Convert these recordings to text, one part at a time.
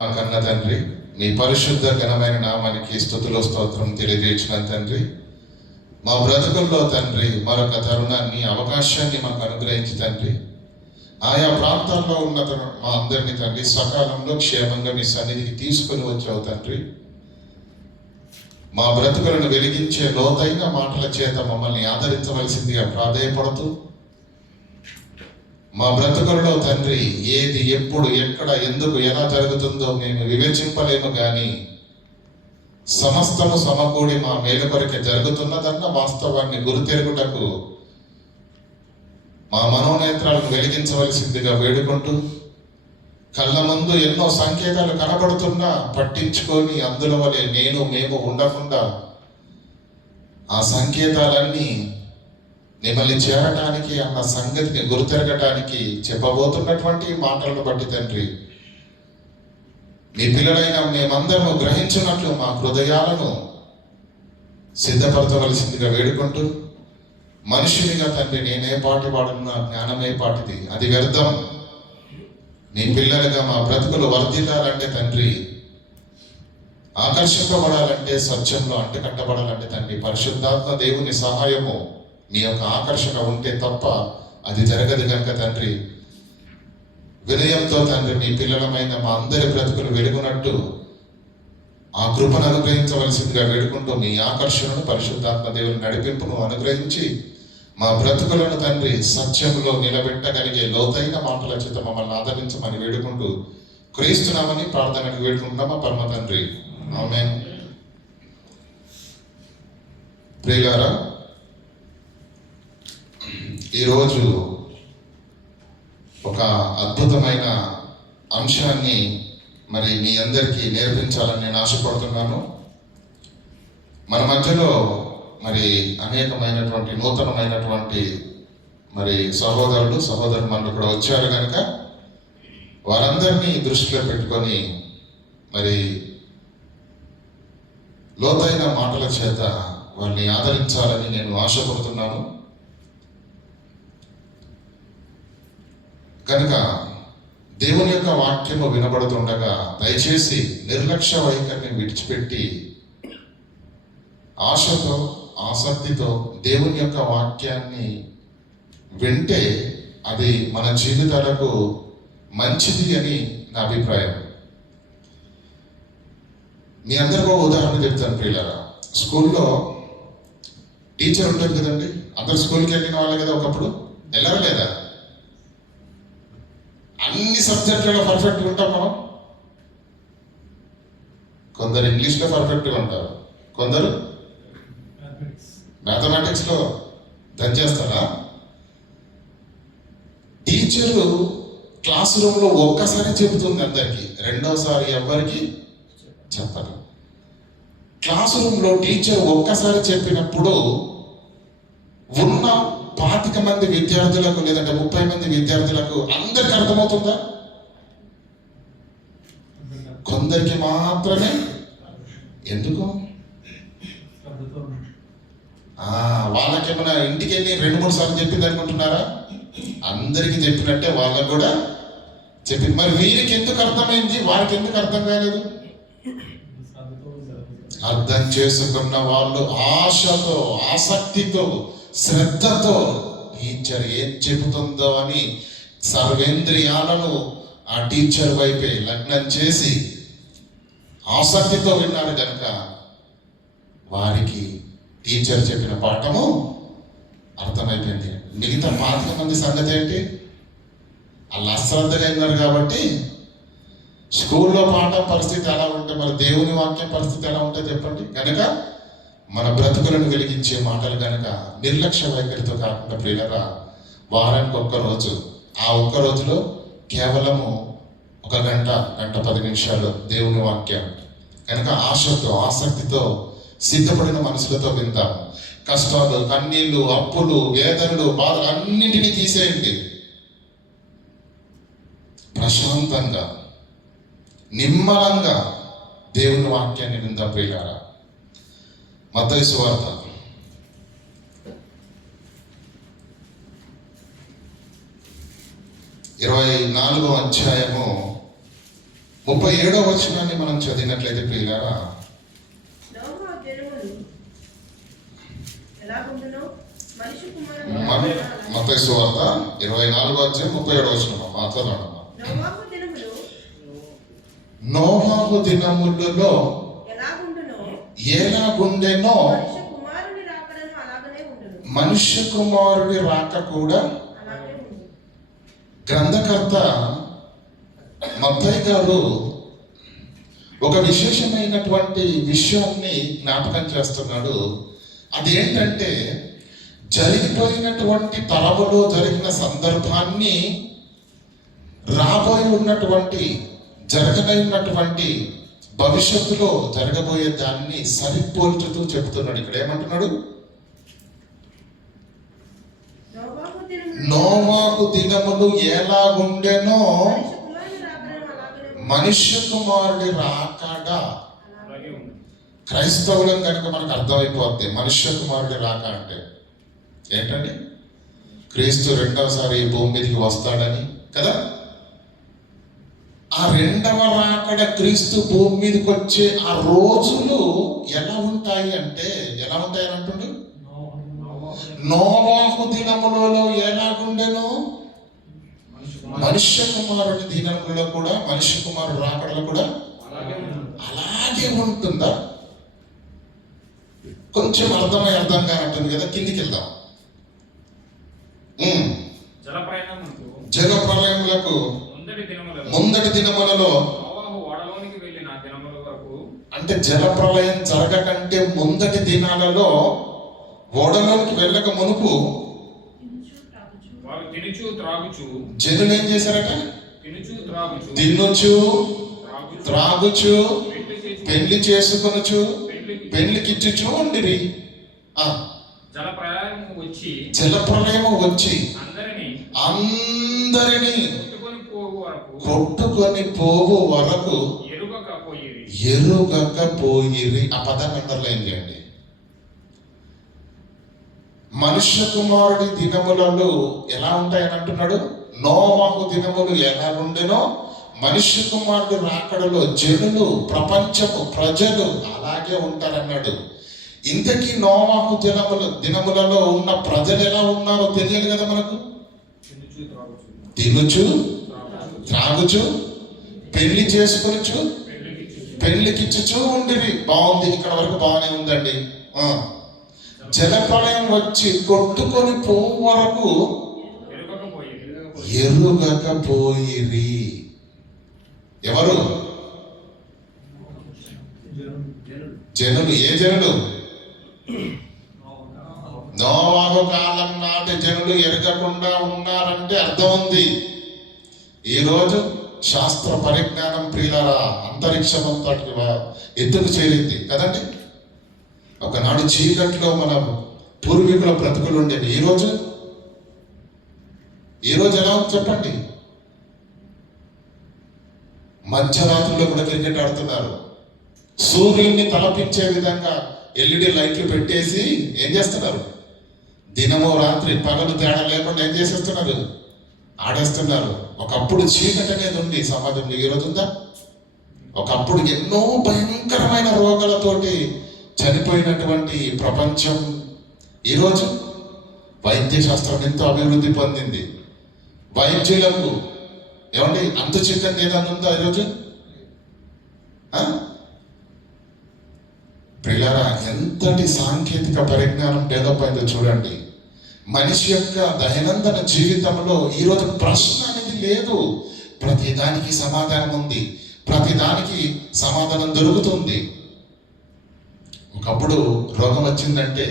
మా కన్న తండ్రి, మీ పరిశుద్ధ ఘనమైన నామానికి స్తుతులు స్తోత్రం తెలియజేసిన తండ్రి, మా బ్రతుకుల్లో తండ్రి మరొక తరుణాన్ని అవకాశాన్ని మాకు అనుగ్రహించి తండ్రి, ఆయా ప్రాంతాల్లో ఉన్న మా అందరినీ తండ్రి సకాలంలో క్షేమంగా మీ సన్నిధికి తీసుకొని వచ్చావు తండ్రి. మా బ్రతుకులను వెలిగించే లోతైన మాటల చేత మమ్మల్ని ఆదరించవలసిందిగా ప్రాధేయపడుతూ, మా బ్రతుకులలో తండ్రి ఏది ఎప్పుడు ఎక్కడ ఎందుకు ఎలా జరుగుతుందో మేము వివేచింపలేము, కానీ సమస్తము సమకూడి మా మేలు కొరకే జరుగుతున్నదన్న వాస్తవాన్ని గుర్తెరుగుటకు మా మనోనేత్రాలను వెలిగించవలసిందిగా వేడుకుంటూ, కళ్ళ ముందు ఎన్నో సంకేతాలు కనబడుతున్నా పట్టించుకొని అందులో వలె మేము ఉండకుండా ఆ సంకేతాలన్నీ మిమ్మల్ని చేరటానికి అన్న సంగతిని గుర్తెరగటానికి చెప్పబోతున్నటువంటి మాటలను బట్టి తండ్రి, మీ పిల్లలైన మేమందరము గ్రహించినట్లు మా హృదయాలను సిద్ధపరచవలసిందిగా వేడుకుంటూ, మనుషునిగా తండ్రి నేనే పాటి వాడున్న జ్ఞానమే పాటిది, అది వ్యర్థం. మీ పిల్లలుగా మా బ్రతుకులు వర్ధిల్లాలంటే తండ్రి, ఆకర్షింపబడాలంటే, సత్యంలో అంటుకట్టబడాలంటే తండ్రి పరిశుద్ధాత్మ దేవుని సహాయము మీ యొక్క ఆకర్షణ ఉంటే తప్ప అది జరగదు కనుక తండ్రి, వినయంతో తండ్రి మీ పిల్లలమైన మా అందరి బ్రతుకులు వెలుగునట్టు ఆ కృపను అనుగ్రహించవలసిందిగా వేడుకుంటూ, మీ ఆకర్షణను పరిశుద్ధాత్మ దేవుని నడిపింపును అనుగ్రహించి మా బ్రతుకులను తండ్రి సత్యంలో నిలబెట్టగలిగే లోతైన మాటల చేత మమ్మల్ని ఆదరించమని వేడుకుంటూ క్రీస్తునామని ప్రార్థనకు వేడుకుంటున్నామా పరమ తండ్రి, ఆమేన్. ప్రియులారా, ఈరోజు ఒక అద్భుతమైన అంశాన్ని మరి మీ అందరికీ నేర్పించాలని నేను ఆశపడుతున్నాను. మన మధ్యలో మరి అనేకమైనటువంటి నూతనమైనటువంటి మరి సహోదరులు కూడా వచ్చారు కనుక వారందరినీ దృష్టిలో పెట్టుకొని మరి లోతైన మాటల చేత వారిని ఆదరించాలని నేను ఆశపడుతున్నాను. కనుక దేవుని యొక్క వాక్యము వినబడుతుండగా దయచేసి నిర్లక్ష్య వైఖరిని విడిచిపెట్టి ఆశతో ఆసక్తితో దేవుని యొక్క వాక్యాన్ని వింటే అది మన జీవితాలకు మంచిది అని నా అభిప్రాయం. మీ అందరికీ ఒక ఉదాహరణ చెప్తాను ప్రియులారా. స్కూల్లో టీచర్ ఉంటుంది కదండి, అందరు స్కూల్కి వెళ్ళిన వాళ్ళే కదా, ఒకప్పుడు వెళ్ళారా లేదా? అన్ని సబ్జెక్టులలో పర్ఫెక్ట్గా ఉంటాం మనం. కొందరు ఇంగ్లీష్లో పర్ఫెక్ట్గా ఉంటారు, కొందరు మ్యాథమెటిక్స్లో దంచేస్తారా? టీచరు క్లాస్ రూమ్లో ఒక్కసారి చెబుతుంది అందరికీ, రెండోసారి ఎవరికి చెప్పరు. క్లాస్ రూమ్లో టీచర్ ఒక్కసారి చెప్పినప్పుడు ఉన్న 25 మంది విద్యార్థులకు లేదంటే 30 మంది విద్యార్థులకు అందరికి అర్థమవుతుందా? కొందరికి మాత్రమే. ఎందుకు? వాళ్ళకేమైనా ఇంటికి వెళ్ళి 2-3 సార్లు చెప్పింది అనుకుంటున్నారా? అందరికి చెప్పినట్టే వాళ్ళకు కూడా చెప్పింది. మరి వీరికి ఎందుకు అర్థమైంది, వారికి ఎందుకు అర్థం కాలేదు? అర్థం చేసుకున్న వాళ్ళు ఆశతో, ఆసక్తితో, శ్రద్ధతో టీచర్ ఏం చెబుతుందో అని సర్వేంద్రియాలను ఆ టీచర్ వైపే లగ్నం చేసి ఆసక్తితో విన్నారు కనుక వారికి టీచర్ చెప్పిన పాఠము అర్థమైపోయింది. మిగతా 25 మంది సంగతి ఏంటి? వాళ్ళు అశ్రద్ధగా విన్నారు కాబట్టి స్కూల్లో పాఠం పరిస్థితి ఎలా ఉంటే మరి దేవుని వాక్యం పరిస్థితి ఎలా ఉంటుందో చెప్పండి. కనుక మన బ్రతుకులను వెలిగించే మాటలు కనుక నిర్లక్ష్య వైఖరితో కాకుండా ప్రియులరా, వారానికి 1 రోజు, ఆ 1 రోజులో కేవలము 1 గంట 10 నిమిషాలు దేవుని వాక్యం కనుక ఆశతో ఆసక్తితో సిద్ధపడిన మనసులతో విందాం. కష్టాలు, కన్నీళ్లు, అప్పులు, వేదనలు, బాధలు అన్నింటినీ తీసేయండి. ప్రశాంతంగా నిమ్మలంగా దేవుని వాక్యాన్ని విందాం ప్రియులారా. మత్తయి సువార్త 24వ అధ్యాయము 37వ వచనాన్ని మనం చదివినట్లయితే ప్రియులారా, మత్తయి సువార్త 24వ అధ్యాయం 37వ వచనం మాట్లాడాలమ్మా. నోవాహు దినములలో ఎలాగుండెనో మనుష్య కుమారుడి రాక కూడా. గ్రంథకర్త మత్తయి గారు ఒక విశేషమైనటువంటి విషయాన్ని జ్ఞాపకం చేస్తున్నాడు. అదేంటంటే, జరిగిపోయినటువంటి తరములో జరిగిన సందర్భాన్ని రాబోయి ఉన్నటువంటి జరగనైనటువంటి భవిష్యత్తులో జరగబోయే దాన్ని సరిపోల్చుతూ చెప్తున్నాడు. ఇక్కడ ఏమంటున్నాడు? నోవాహు దినములు ఎలాగుండెనో మనుష్య కుమారుడి రాకడ. క్రైస్తవులం కనుక మనకు అర్థమైపోద్ది మనుష్య కుమారుడి రాక అంటే ఏంటండి? క్రీస్తు రెండవసారి భూమి మీదకి వస్తాడని కదా. ఆ రెండవ రాకడ క్రీస్తు భూమి మీదకి వచ్చే ఆ రోజులు ఎలా ఉంటాయి అంటే, ఎలా ఉంటాయని అంటుండు? నోవాహు దినములలో ఎలాగుండెనో మనుష్య కుమారుడి దినములలో కూడా, మనుష్య కుమారుడు రాకడలో కూడా అలాగే ఉంటుందా? కొంచెం అర్థం కానట్టుంది కదా. కిందికి వెళ్దాం. జల ప్రళయములకు ముందటి దినములలో అంటే జల ప్రళయం జరగకంటే ముందటి దినాలలో ఓడలోకి వెళ్ళక మునుపు జనులు ఏం చేశారట? తినుచు త్రాగుచు పెళ్లి చేసుకొనుచు పెళ్లికిచ్చుచు ఉండిరి. జలప్రలయము వచ్చి అందరినీ కొట్టుకొని పోవు వరకు ఎరుగకపోయిరి. ఆ పదాన్ని అండర్లైన్ చేయండి. మనుష్య కుమారుడి దినములలో ఎలా ఉంటాయని అంటున్నాడు? నోవాహు దినములు ఎలా ఉండెనో మనుష్య కుమారుడు రాకడలో జనులు, ప్రపంచము, ప్రజలు అలాగే ఉంటారన్నాడు. ఇంతకీ నోవాహు దినములలో ఉన్న ప్రజలు ఎలా ఉన్నారో తెలియదు కదా మనకు. తినుచు త్రాగుచు పెళ్లి చేసుకొనుచు పెళ్లికిచ్చుచు ఉండిరి. బాగుంది, ఇక్కడ వరకు బాగానే ఉందండి. జలప్రళయం వచ్చి కొట్టుకొని పోవు వరకు ఎరుగకపోయిరి. ఎవరు? జనులు. ఏ జనులు? నోవాహు కాలం నాటి జనులు ఎరగకుండా ఉన్నారంటే అర్థం ఉంది. ఈరోజు శాస్త్ర పరిజ్ఞానం ప్రియులారా అంతరిక్షమంతటి ఎత్తుకు చేరింది కదండి. ఒకనాడు చీకట్లో మన పూర్వీకుల బ్రతుకులు ఉండేవి. ఈరోజు ఎలా ఉంది చెప్పండి? మధ్యరాత్రిలో కూడా క్రికెట్ ఆడుతున్నారు. సూర్యుడిని తలపించే విధంగా ఎల్ఈడి లైట్లు పెట్టేసి ఏం చేస్తున్నారు? దినము రాత్రి పగలు తేడా లేకుండా ఏం చేసేస్తున్నారు? ఆడేస్తున్నారు. ఒకప్పుడు చీకటి అనేది ఉంది సమాజంలో. ఈరోజు ఉందా? ఒకప్పుడు ఎన్నో భయంకరమైన రోగాలతోటి చనిపోయినటువంటి ప్రపంచం ఈరోజు వైద్య శాస్త్రం ఎంతో అభివృద్ధి పొందింది. వైద్యులకు ఏమండి అంత చిక్కని ఏదన్నా ఉందా ఈరోజు? పిల్లరా, ఎంతటి సాంకేతిక పరిజ్ఞానం డెవలప్ అయిందో చూడండి. మనిషి యొక్క దైనందిన జీవితంలో ఈరోజు ప్రశ్న అనేది లేదు. ప్రతిదానికి సమాధానం ఉంది, ప్రతిదానికి సమాధానం దొరుకుతుంది. ఒకప్పుడు రోగం వచ్చిందంటే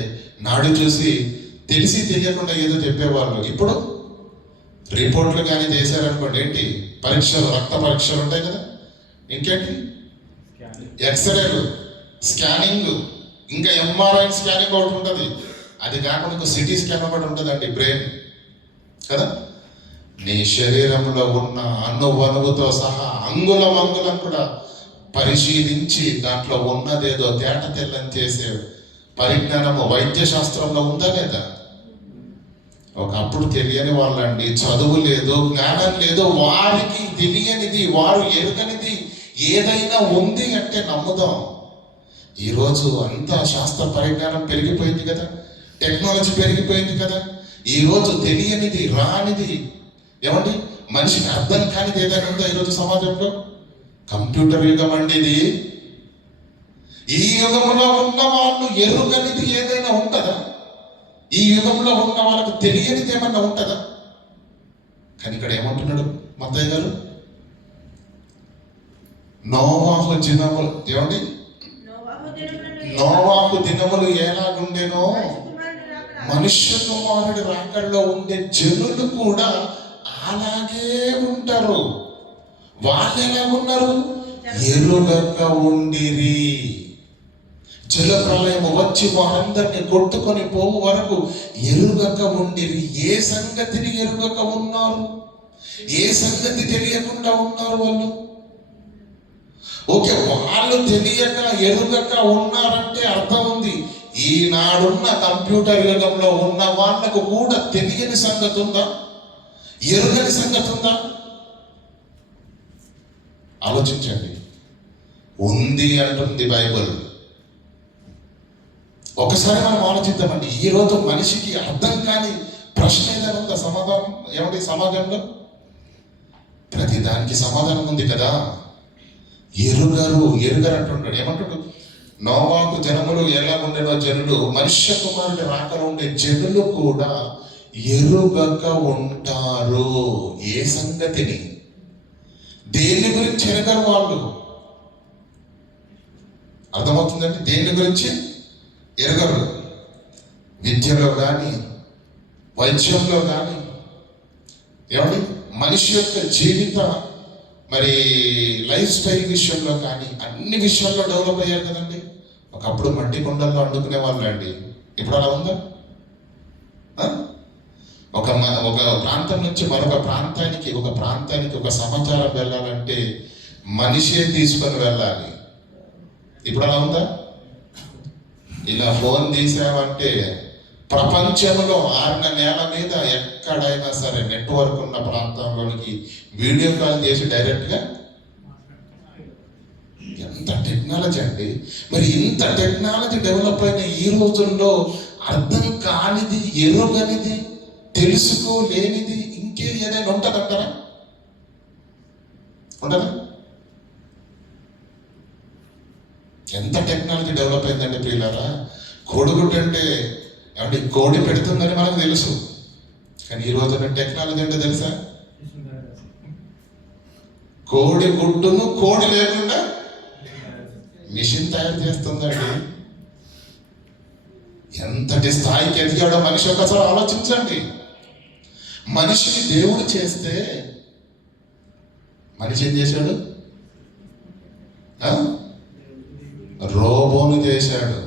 నాడు చూసి తెలిసి తెలియకుండా ఏదో చెప్పేవాళ్ళు. ఇప్పుడు రిపోర్ట్లు కానీ చేశారనుకోండి, ఏంటి పరీక్షలు, రక్త పరీక్షలు ఉంటాయి కదా, ఇంకేంటి ఎక్స్రేలు, స్కానింగ్, ఇంకా ఎంఆర్ఐ స్కానింగ్ ఒకటి ఉంటుంది. అది కాకుండా సిటీ స్కాన్ ఒకటి ఉంటుందండి, బ్రెయిన్ కదా. నీ శరీరంలో ఉన్న అణువణువుతో సహా అంగుళం కూడా పరిశీలించి దాంట్లో ఉన్నదేదో తేట తెల్లని చేసే పరిజ్ఞానము వైద్య శాస్త్రంలో ఉందా లేదా? ఒకప్పుడు తెలియని వాళ్ళండి, చదువు లేదు, జ్ఞానం లేదు, వారికి తెలియనిది, వారు ఎరుగనిది ఏదైనా ఉంది అంటే నమ్ముదాం. ఈరోజు అంతా శాస్త్ర పరిజ్ఞానం పెరిగిపోయింది కదా, టెక్నాలజీ పెరిగిపోయింది కదా. ఈరోజు తెలియనిది, రానిది, ఏమండి, మనిషికి అర్థం కానిది ఏదైనా ఉందా ఈరోజు సమాజంలో? కంప్యూటర్ యుగం అండి ఇది. ఈ యుగంలో ఉన్న వాళ్ళు ఎరుగనిది ఏదైనా ఉంటుందా? ఈ యుగంలో ఉన్న వాళ్ళకు తెలియనిది ఏమన్నా ఉంటుందా? కానీ ఇక్కడ ఏమంటున్నాడు మత్తయ్య గారు? నోవాహు దినములు, ఏమండి, నోవాహు దినములు ఎలాగుండేనో మనుష్య కుమారుడి రాకడలో ఉండే జనులు కూడా అలాగే ఉంటారు. వాళ్ళు ఎలాగున్నారు? ఎరుగక ఉండిరి. జల ప్రళయం వచ్చి వారందరినీ కొట్టుకొని పోవు వరకు ఎరుగక ఉండిరి. ఏ సంగతిని ఎరుగక ఉన్నారు? ఏ సంగతి తెలియకుండా ఉన్నారు వాళ్ళు? ఓకే, వాళ్ళు తెలియక ఎరుగక ఉన్నారంటే అర్థం ఉంది, ఈనాడున్న కంప్యూటర్ యుగంలో ఉన్న వాళ్ళకు కూడా తెలియని సంగతి ఉందా? ఎరుగని సంగతి ఉందా? ఆలోచించండి. ఉంది అంటుంది బైబిల్. ఒకసారి మనం ఆలోచిద్దామండి. ఈరోజు మనిషికి అర్థం కాని ప్రశ్న ఏదైనా ఉందా? సమాధానం ఏమండి? సమాజంలో ప్రతి దానికి సమాధానం ఉంది కదా. ఎరుగరు అంటున్నాడు. ఏమంటాడు? నోవాహు జనములు ఎలా ఉండేనో జనులు మనుష్య కుమారుడి రాకలో ఉండే జనులు కూడా ఎరుగక ఉంటారు. ఏ సంగతిని, దేని గురించి ఎరగరు వాళ్ళు? అర్థమవుతుందండి? దేని గురించి ఎరగరు. విద్యలో కానీ, వైద్యంలో కానీ, ఏమండి, మనిషి యొక్క జీవిత లైఫ్ స్టైల్ విషయంలో కానీ అన్ని విషయాల్లో డెవలప్ అయ్యారు కదండి. ఒకప్పుడు మట్టి కొండల్లో వండుకునే వాళ్ళు అండి, ఇప్పుడు అలా ఉందా? ఒక ప్రాంతం నుంచి మరొక ప్రాంతానికి, ఒక సమాచారం వెళ్ళాలంటే మనిషే తీసుకొని వెళ్ళాలి. ఇప్పుడు అలా ఉందా? ఇలా ఫోన్ తీసామంటే ప్రపంచంలో ఆరిన నేల మీద ఎక్కడైనా సరే నెట్వర్క్ ఉన్న ప్రాంతంలోనికి వీడియో కాల్ చేసి డైరెక్ట్గా. ఎంత టెక్నాలజీ అండి! మరి ఇంత టెక్నాలజీ డెవలప్ అయిన ఈ రోజుల్లో అర్థం కానిది, ఎరుగనిది, తెలుసుకోలేనిది ఇంకే ఏదైనా ఉంటుందంటారా? ఉంటుందా? ఎంత టెక్నాలజీ డెవలప్ అయిందండి ప్రియులారా. కోడిగుడ్డు అంటే ఏమంటే కోడి పెడుతుందని మనకు తెలుసు, కానీ ఈ రోజున టెక్నాలజీ అంటే తెలుసా? కోడి గుడ్డును కోడి లేకుండా మిషన్ తయారు చేస్తుందండి. ఎంతటి స్థాయికి ఎదిగాడో మనిషి. ఒకసారి ఆలోచించండి. మనిషిని దేవుడు చేస్తే మనిషి ఏం చేశాడు? రోబోను చేశాడు.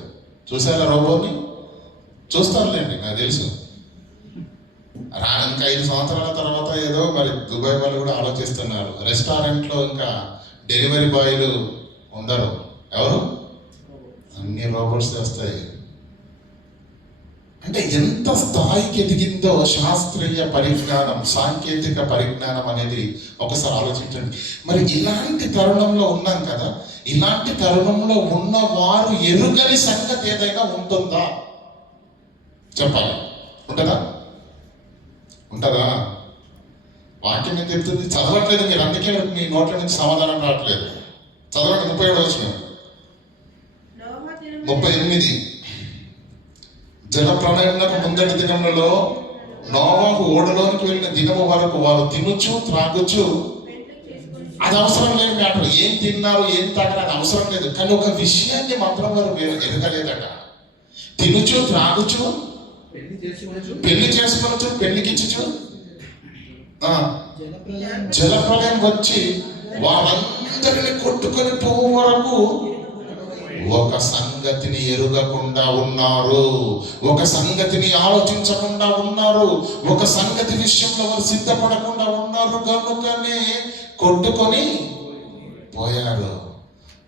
చూసారా రోబోని? చూస్తారులేండి, నాకు తెలుసు. ఇంకా 5 సంవత్సరాల తర్వాత ఏదో దుబాయ్ వాళ్ళు కూడా ఆలోచిస్తున్నారు, రెస్టారెంట్లో ఇంకా డెలివరీ బాయ్లు ఉండరు. ఎవరు? అన్ని రోబోట్స్ వస్తాయి. అంటే ఎంత స్థాయికి ఎదిగిందో శాస్త్రీయ పరిజ్ఞానం, సాంకేతిక పరిజ్ఞానం అనేది ఒకసారి ఆలోచించండి. మరి ఇలాంటి తరుణంలో ఉన్నాం కదా, ఇలాంటి తరుణంలో ఉన్న వారు ఎరుగని సంగతి ఏదైనా ఉంటుందా? చెప్పాలి. ఉంటుందా? వాక్యం ఏం చెప్తుంది? చదవట్లేదు మీరు, అందుకే మీ నోట్ల నుంచి సమాధానం రావట్లేదు. చదవండి. 37 వచనం, 38. జల ప్రళయమునకు ముందటి దినములలో నోవాహు ఓడలోనికి వెళ్ళిన దినము వరకు వారు తినుచు త్రాగుచు, అది అవసరం లేని మ్యాటర్, ఏం తిన్నారు ఏం తాగారు అది అవసరం లేదు, కానీ ఒక విషయాన్ని మాత్రం వారు ఎరగలేదట. తినుచు త్రాగుచు, పెళ్లి చేసుకోవచ్చు, పెళ్లికిచ్చు, జల ప్రళయం వచ్చి వారందరిని కొట్టుకొని పోవు వరకు ఒక సంగతిని ఎరుగకుండా ఉన్నారు, ఒక సంగతిని ఆలోచించకుండా ఉన్నారు, ఒక సంగతి విషయంలో వారు సిద్ధపడకుండా ఉన్నారు. కనుకనే కొట్టుకొని పోయారు.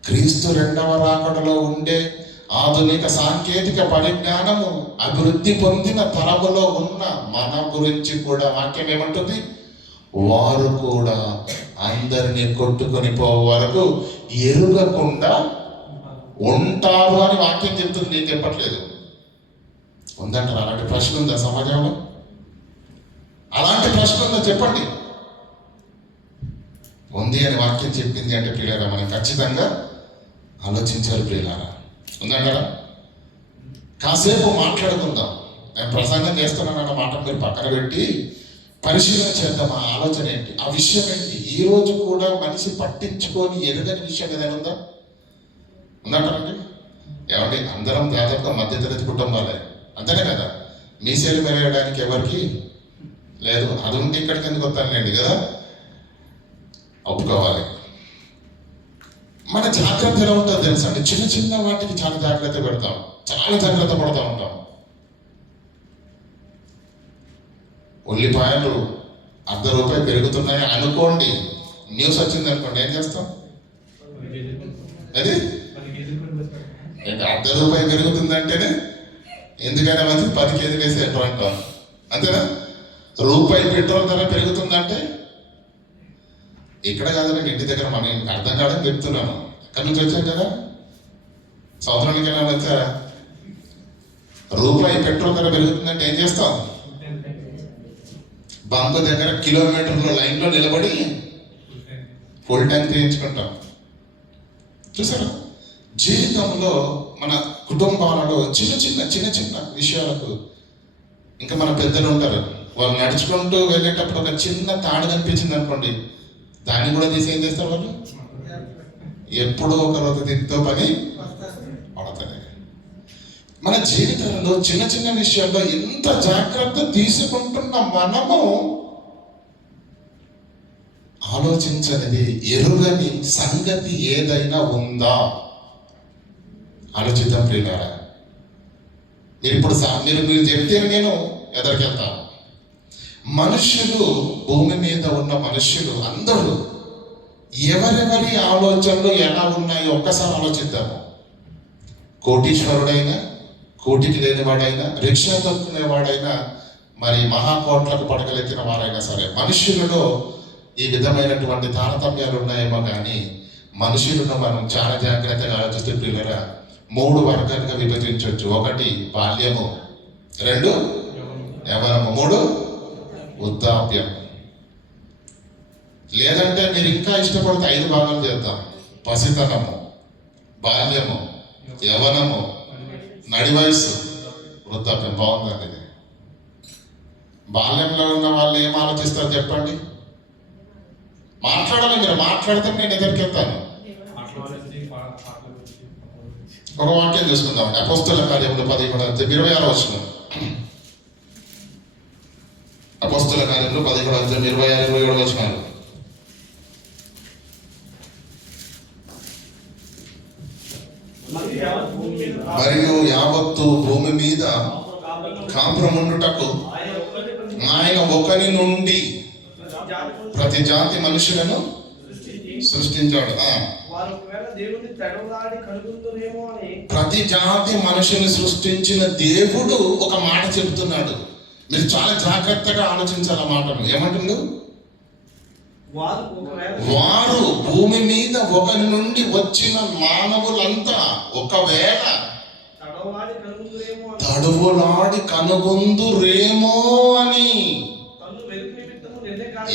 క్రీస్తు 2వ రాకడలో ఉండే ఆధునిక సాంకేతిక పరిజ్ఞానము అభివృద్ధి పొందిన తరములో ఉన్న మన గురించి కూడా వాక్యం ఏమంటుంది? వారు కూడా అందరినీ కొట్టుకొని పోయే వరకు ఎరుగకుండా ఉంటారు అని వాక్యం చెప్తుంది, నేను చెప్పట్లేదు. ఉందంటారు అలాంటి ప్రశ్న ఉందా సమాజంలో? అలాంటి ప్రశ్న ఉందా చెప్పండి. ఉంది అని వాక్యం చెప్పింది అంటే ప్రియులారా మనం ఖచ్చితంగా ఆలోచించాలి ప్రియులారా. ఉందంటారా? కాసేపు మాట్లాడుకుందాం. నేను ప్రసంగం చేస్తున్నానన్న మాట మీరు పక్కన పెట్టి పరిశీలన చేద్దాం. ఆ ఆలోచన ఏంటి, ఆ విషయం ఏంటి? ఈ రోజు కూడా మనిషి పట్టించుకొని ఎరుగని విషయం ఏదైనా ఉందా? ఉందంటారండి? ఏమండి, అందరం దాదాపుగా మధ్యతరగతి కుటుంబాలే, అంతేనే కదా? మీసేలు మెరగడానికి ఎవరికి లేదు. అది ఉంటే ఇక్కడికి ఎందుకు వస్తానులేండి కదా, ఒప్పుకోవాలి. మన జాగ్రత్త ఎలా ఉంటుందో తెలుసా అండి? చిన్న చిన్న వాటికి చాలా జాగ్రత్త పెడతాం, చాలా జాగ్రత్త పడుతూ ఉంటాం. ఉల్లిపాయలు ₹1 పెరుగుతున్నాయి అనుకోండి, న్యూస్ వచ్చింది అనుకోండి, ఏం చేస్తాం? అది ₹1 పెరుగుతుందంటేనే ఎందుకైనా మంచి 10 కేజీలు వేసి ఎట్లా అంటాం, అంతేనా? ₹1 పెట్రోల్ ధర పెరుగుతుందంటే ఇక్కడ కాదండి, ఇంటి దగ్గర మనం అర్థం కాదని చెప్తున్నాను. ఎక్కడి నుంచి వచ్చాం కదా, సంవత్సరానికి ఎలా వచ్చారా? ₹1 పెట్రోల్ ధర పెరుగుతుందంటే ఏం చేస్తాం? బంక్ దగ్గర కిలోమీటర్ల లైన్లో నిలబడి ఫుల్ ట్యాంక్ చేయించుకుంటాం. చూసారా? జీవితంలో మన కుటుంబాలలో చిన్న చిన్న విషయాలకు ఇంకా మన పెద్దలు ఉంటారు, వాళ్ళు నడుచుకుంటూ వెళ్ళేటప్పుడు ఒక చిన్న తాడు కనిపించింది అనుకోండి, దాన్ని కూడా తీసి ఏం చేస్తారు వాళ్ళు? ఎప్పుడో ఒక రోజు దీంతో పని పడతాయి. మన జీవితంలో చిన్న చిన్న విషయాల్లో ఎంత జాగ్రత్త తీసుకుంటున్న మనము ఆలోచించనిది, ఎరుగని సంగతి ఏదైనా ఉందా? ఆలోచిద్దాం ప్రియులారా. మీరు ఇప్పుడు మీరు చెప్తే నేను ఎదరికెళ్తాను. మనుషులు, భూమి మీద ఉన్న మనుషులు అందరూ ఎవరెవరి ఆలోచనలు ఎలా ఉన్నాయో ఒక్కసారి ఆలోచిద్దాము. కోటీశ్వరుడైనా, కోటికి లేనివాడైనా, రిక్షా తొక్కునేవాడైనా, మరి మహాకోట్లకు పడగలెత్తిన వారైనా సరే, మనుషులలో ఈ విధమైనటువంటి తారతమ్యాలు ఉన్నాయేమో కానీ మనుషులను మనం చాలా జాగ్రత్తగా ఆలోచిస్తే ప్రియులరా 3 వర్గాలుగా విభజించవచ్చు. 1 బాల్యము, 2 యవ్వనము, 3 వృద్ధాప్యం. లేదంటే మీరు ఇంకా ఇష్టపడితే 5 భాగాలు చేద్దాం. పసితనము, బాల్యము, యవ్వనము, నడి వయసు, వృద్ధాప్యం. బాగుందండి ఇది. బాల్యంలో ఉన్న వాళ్ళు ఏం ఆలోచిస్తారు చెప్పండి? మాట్లాడాలి, మీరు మాట్లాడితే నేను ఎదురుకి వెళ్తాను. ఒక వాక్యం చూసుకుందాం. అపోస్తల కార్యములు 11:26. అపోస్తల కార్యములు 11:26-27. మరియు యావత్తు భూమి మీద కాపురముండుటకు ఆయన ఒకని నుండి ప్రతి జాతి మనుషులను సృష్టించాడు. ప్రతి జాతి మనుషుని సృష్టించిన దేవుడు ఒక మాట చెబుతున్నాడు. మీరు చాలా జాగ్రత్తగా ఆలోచించాలి. ఆ మాటను ఏమంటుండు? వారు భూమి మీద ఒకరి నుండి వచ్చిన మానవులంతా ఒకవేళ తడువులాడి కనుగొందురేమో అని.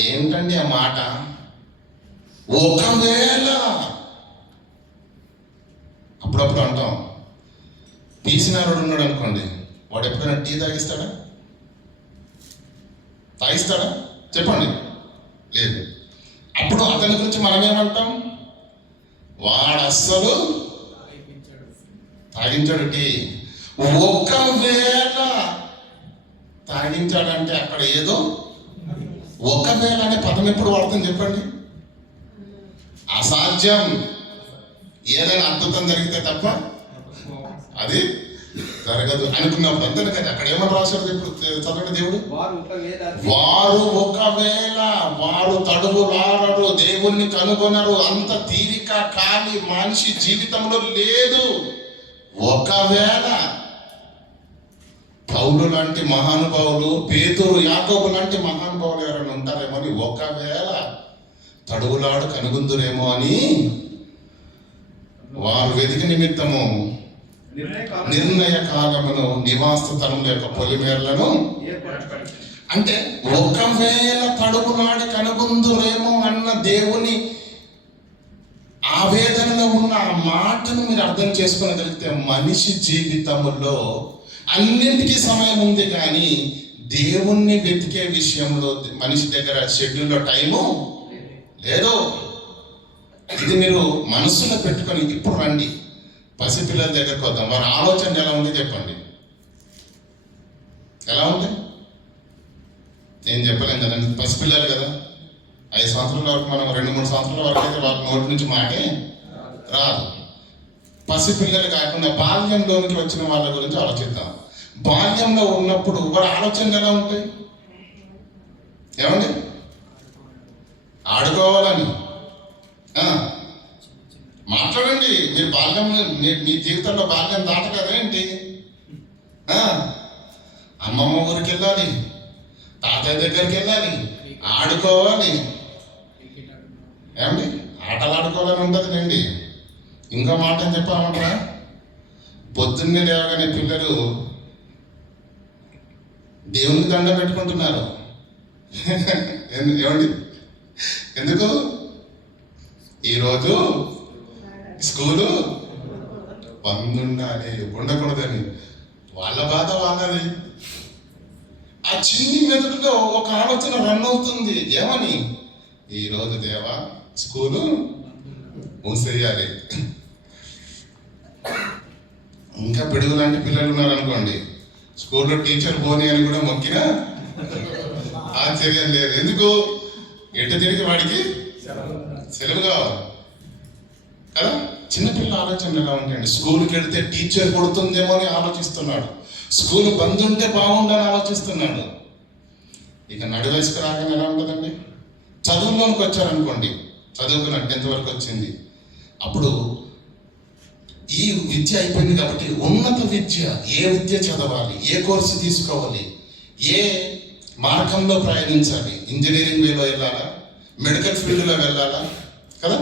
ఏంటండి ఆ మాట? ఒకవేళ. అప్పుడప్పుడు అంటాం, పీసినారుడు ఉన్నాడు అనుకోండి, వాడు ఎప్పుడైనా టీ తాగిస్తాడా? చెప్పండి, లేదు. అప్పుడు అతని గురించి మనం ఏమంటాం? వాడు అస్సలు తాగించాడు టీ. ఒకవేళ తాగించాడంటే అక్కడ ఏదో ఒకవేళ అనే పదం ఎప్పుడు వాడుతుంది చెప్పండి? అసాధ్యం. ఏదైనా అద్భుతం జరిగితే తప్ప అది జరగదు అనుకున్నప్పుడు అంతే కదా. అక్కడ ఏమని రాశాడు చదవండి. దేవుడు వారు ఒకవేళ వారు తడువులాడరు, దేవుణ్ణి కనుగొనరు. అంత తీరిక ఖాళీ మనిషి జీవితంలో లేదు. ఒకవేళ పౌలు లాంటి మహానుభావులు, పేతురు, యాకోబు లాంటి మహానుభావులు ఎవరైనా ఉంటారేమో అని ఒకవేళ తడువులాడు కనుగొందురేమో అని వారు వెతికి నిమిత్తము నిర్ణయ కాలమును నివాస స్థలముల యొక్క పొలిమేరలను అంటే ఒకవేళ తడువులాడి కనుగొందురేమో అన్న దేవుని ఆవేదనలో ఉన్న ఆ మాటను మీరు అర్థం చేసుకోగలిగితే మనిషి జీవితంలో అన్నింటికీ సమయం ఉంది, కానీ దేవుణ్ణి వెతికే విషయంలో మనిషి దగ్గర షెడ్యూల్లో టైము లేదు. ఇది మీరు మనసులో పెట్టుకొని ఇప్పుడు రండి, పసిపిల్లల దగ్గరకు వద్దాం. వారి ఆలోచన ఎలా ఉంది చెప్పండి. ఎలా ఉంది నేను చెప్పలేం కదండి. పసిపిల్లలు కదా, 5 సంవత్సరాల వరకు మనం 2-3 సంవత్సరాల వరకు అయితే వాళ్ళ నోటి నుంచి మాటే రాదు. పసిపిల్లలు కాకుండా బాల్యంలోనికి వచ్చిన వాళ్ళ గురించి ఆలోచిద్దాం. బాల్యంలో ఉన్నప్పుడు వారి ఆలోచనలు ఎలా ఉంటాయి? ఏమండి? ఆడుకోవాలని మాట్లాడండి. మీరు బాల్యంలో మీ జీవితంలో బాల్యం దాటకదేంటి? అమ్మమ్మ ఊరికి వెళ్ళాలి, తాతయ్య దగ్గరికి వెళ్ళాలి, ఆడుకోవాలి. ఏమండి? ఆటలు ఆడుకోవాలని ఉంటుంది రండి. ఇంకో మాట అని చెప్పామంటారా? పొద్దున్నే లేవగానే పిల్లలు దేవునికి దండ పెట్టుకుంటున్నారు. ఏమండి? ఎందుకు? ఈరోజు స్కూలు బంద్ ఉండాలి, ఉండకూడదని. వాళ్ళ బాధ వాళ్ళది. ఆ చిన్ని మెదడులో ఒక ఆలోచన రన్ అవుతుంది. ఏమని? ఈరోజు దేవా స్కూలు మూసేయాలి. ఇంకా పిడుగు లాంటి పిల్లలు ఉన్నారనుకోండి, స్కూల్లో టీచర్ పోనీ అని కూడా మొక్కినా ఆశ్చర్యం లేదు. ఎందుకు? ఎటు తిరిగి వాడికి సెలవు కావాలి కదా. చిన్నపిల్ల ఆలోచనలు ఎలా ఉంటాయండి? స్కూల్కి వెళితే టీచర్ కొడుతుందేమో అని ఆలోచిస్తున్నాడు, స్కూల్ బంద్ ఉంటే బాగుండని ఆలోచిస్తున్నాడు. ఇక నడి వయసుకు రాగానే ఎలా ఉంటుందండి? చదువులోనికి వచ్చారనుకోండి, చదువుకున్న 10th వరకు వచ్చింది, అప్పుడు ఈ విద్య అయిపోయింది కాబట్టి ఉన్నత విద్య, ఏ విద్య చదవాలి, ఏ కోర్సు తీసుకోవాలి, ఏ మార్గంలో ప్రయాణించాలి, ఇంజనీరింగ్ వేలో వెళ్ళాలా, మెడికల్ ఫీల్డ్లో వెళ్ళాలా కదా,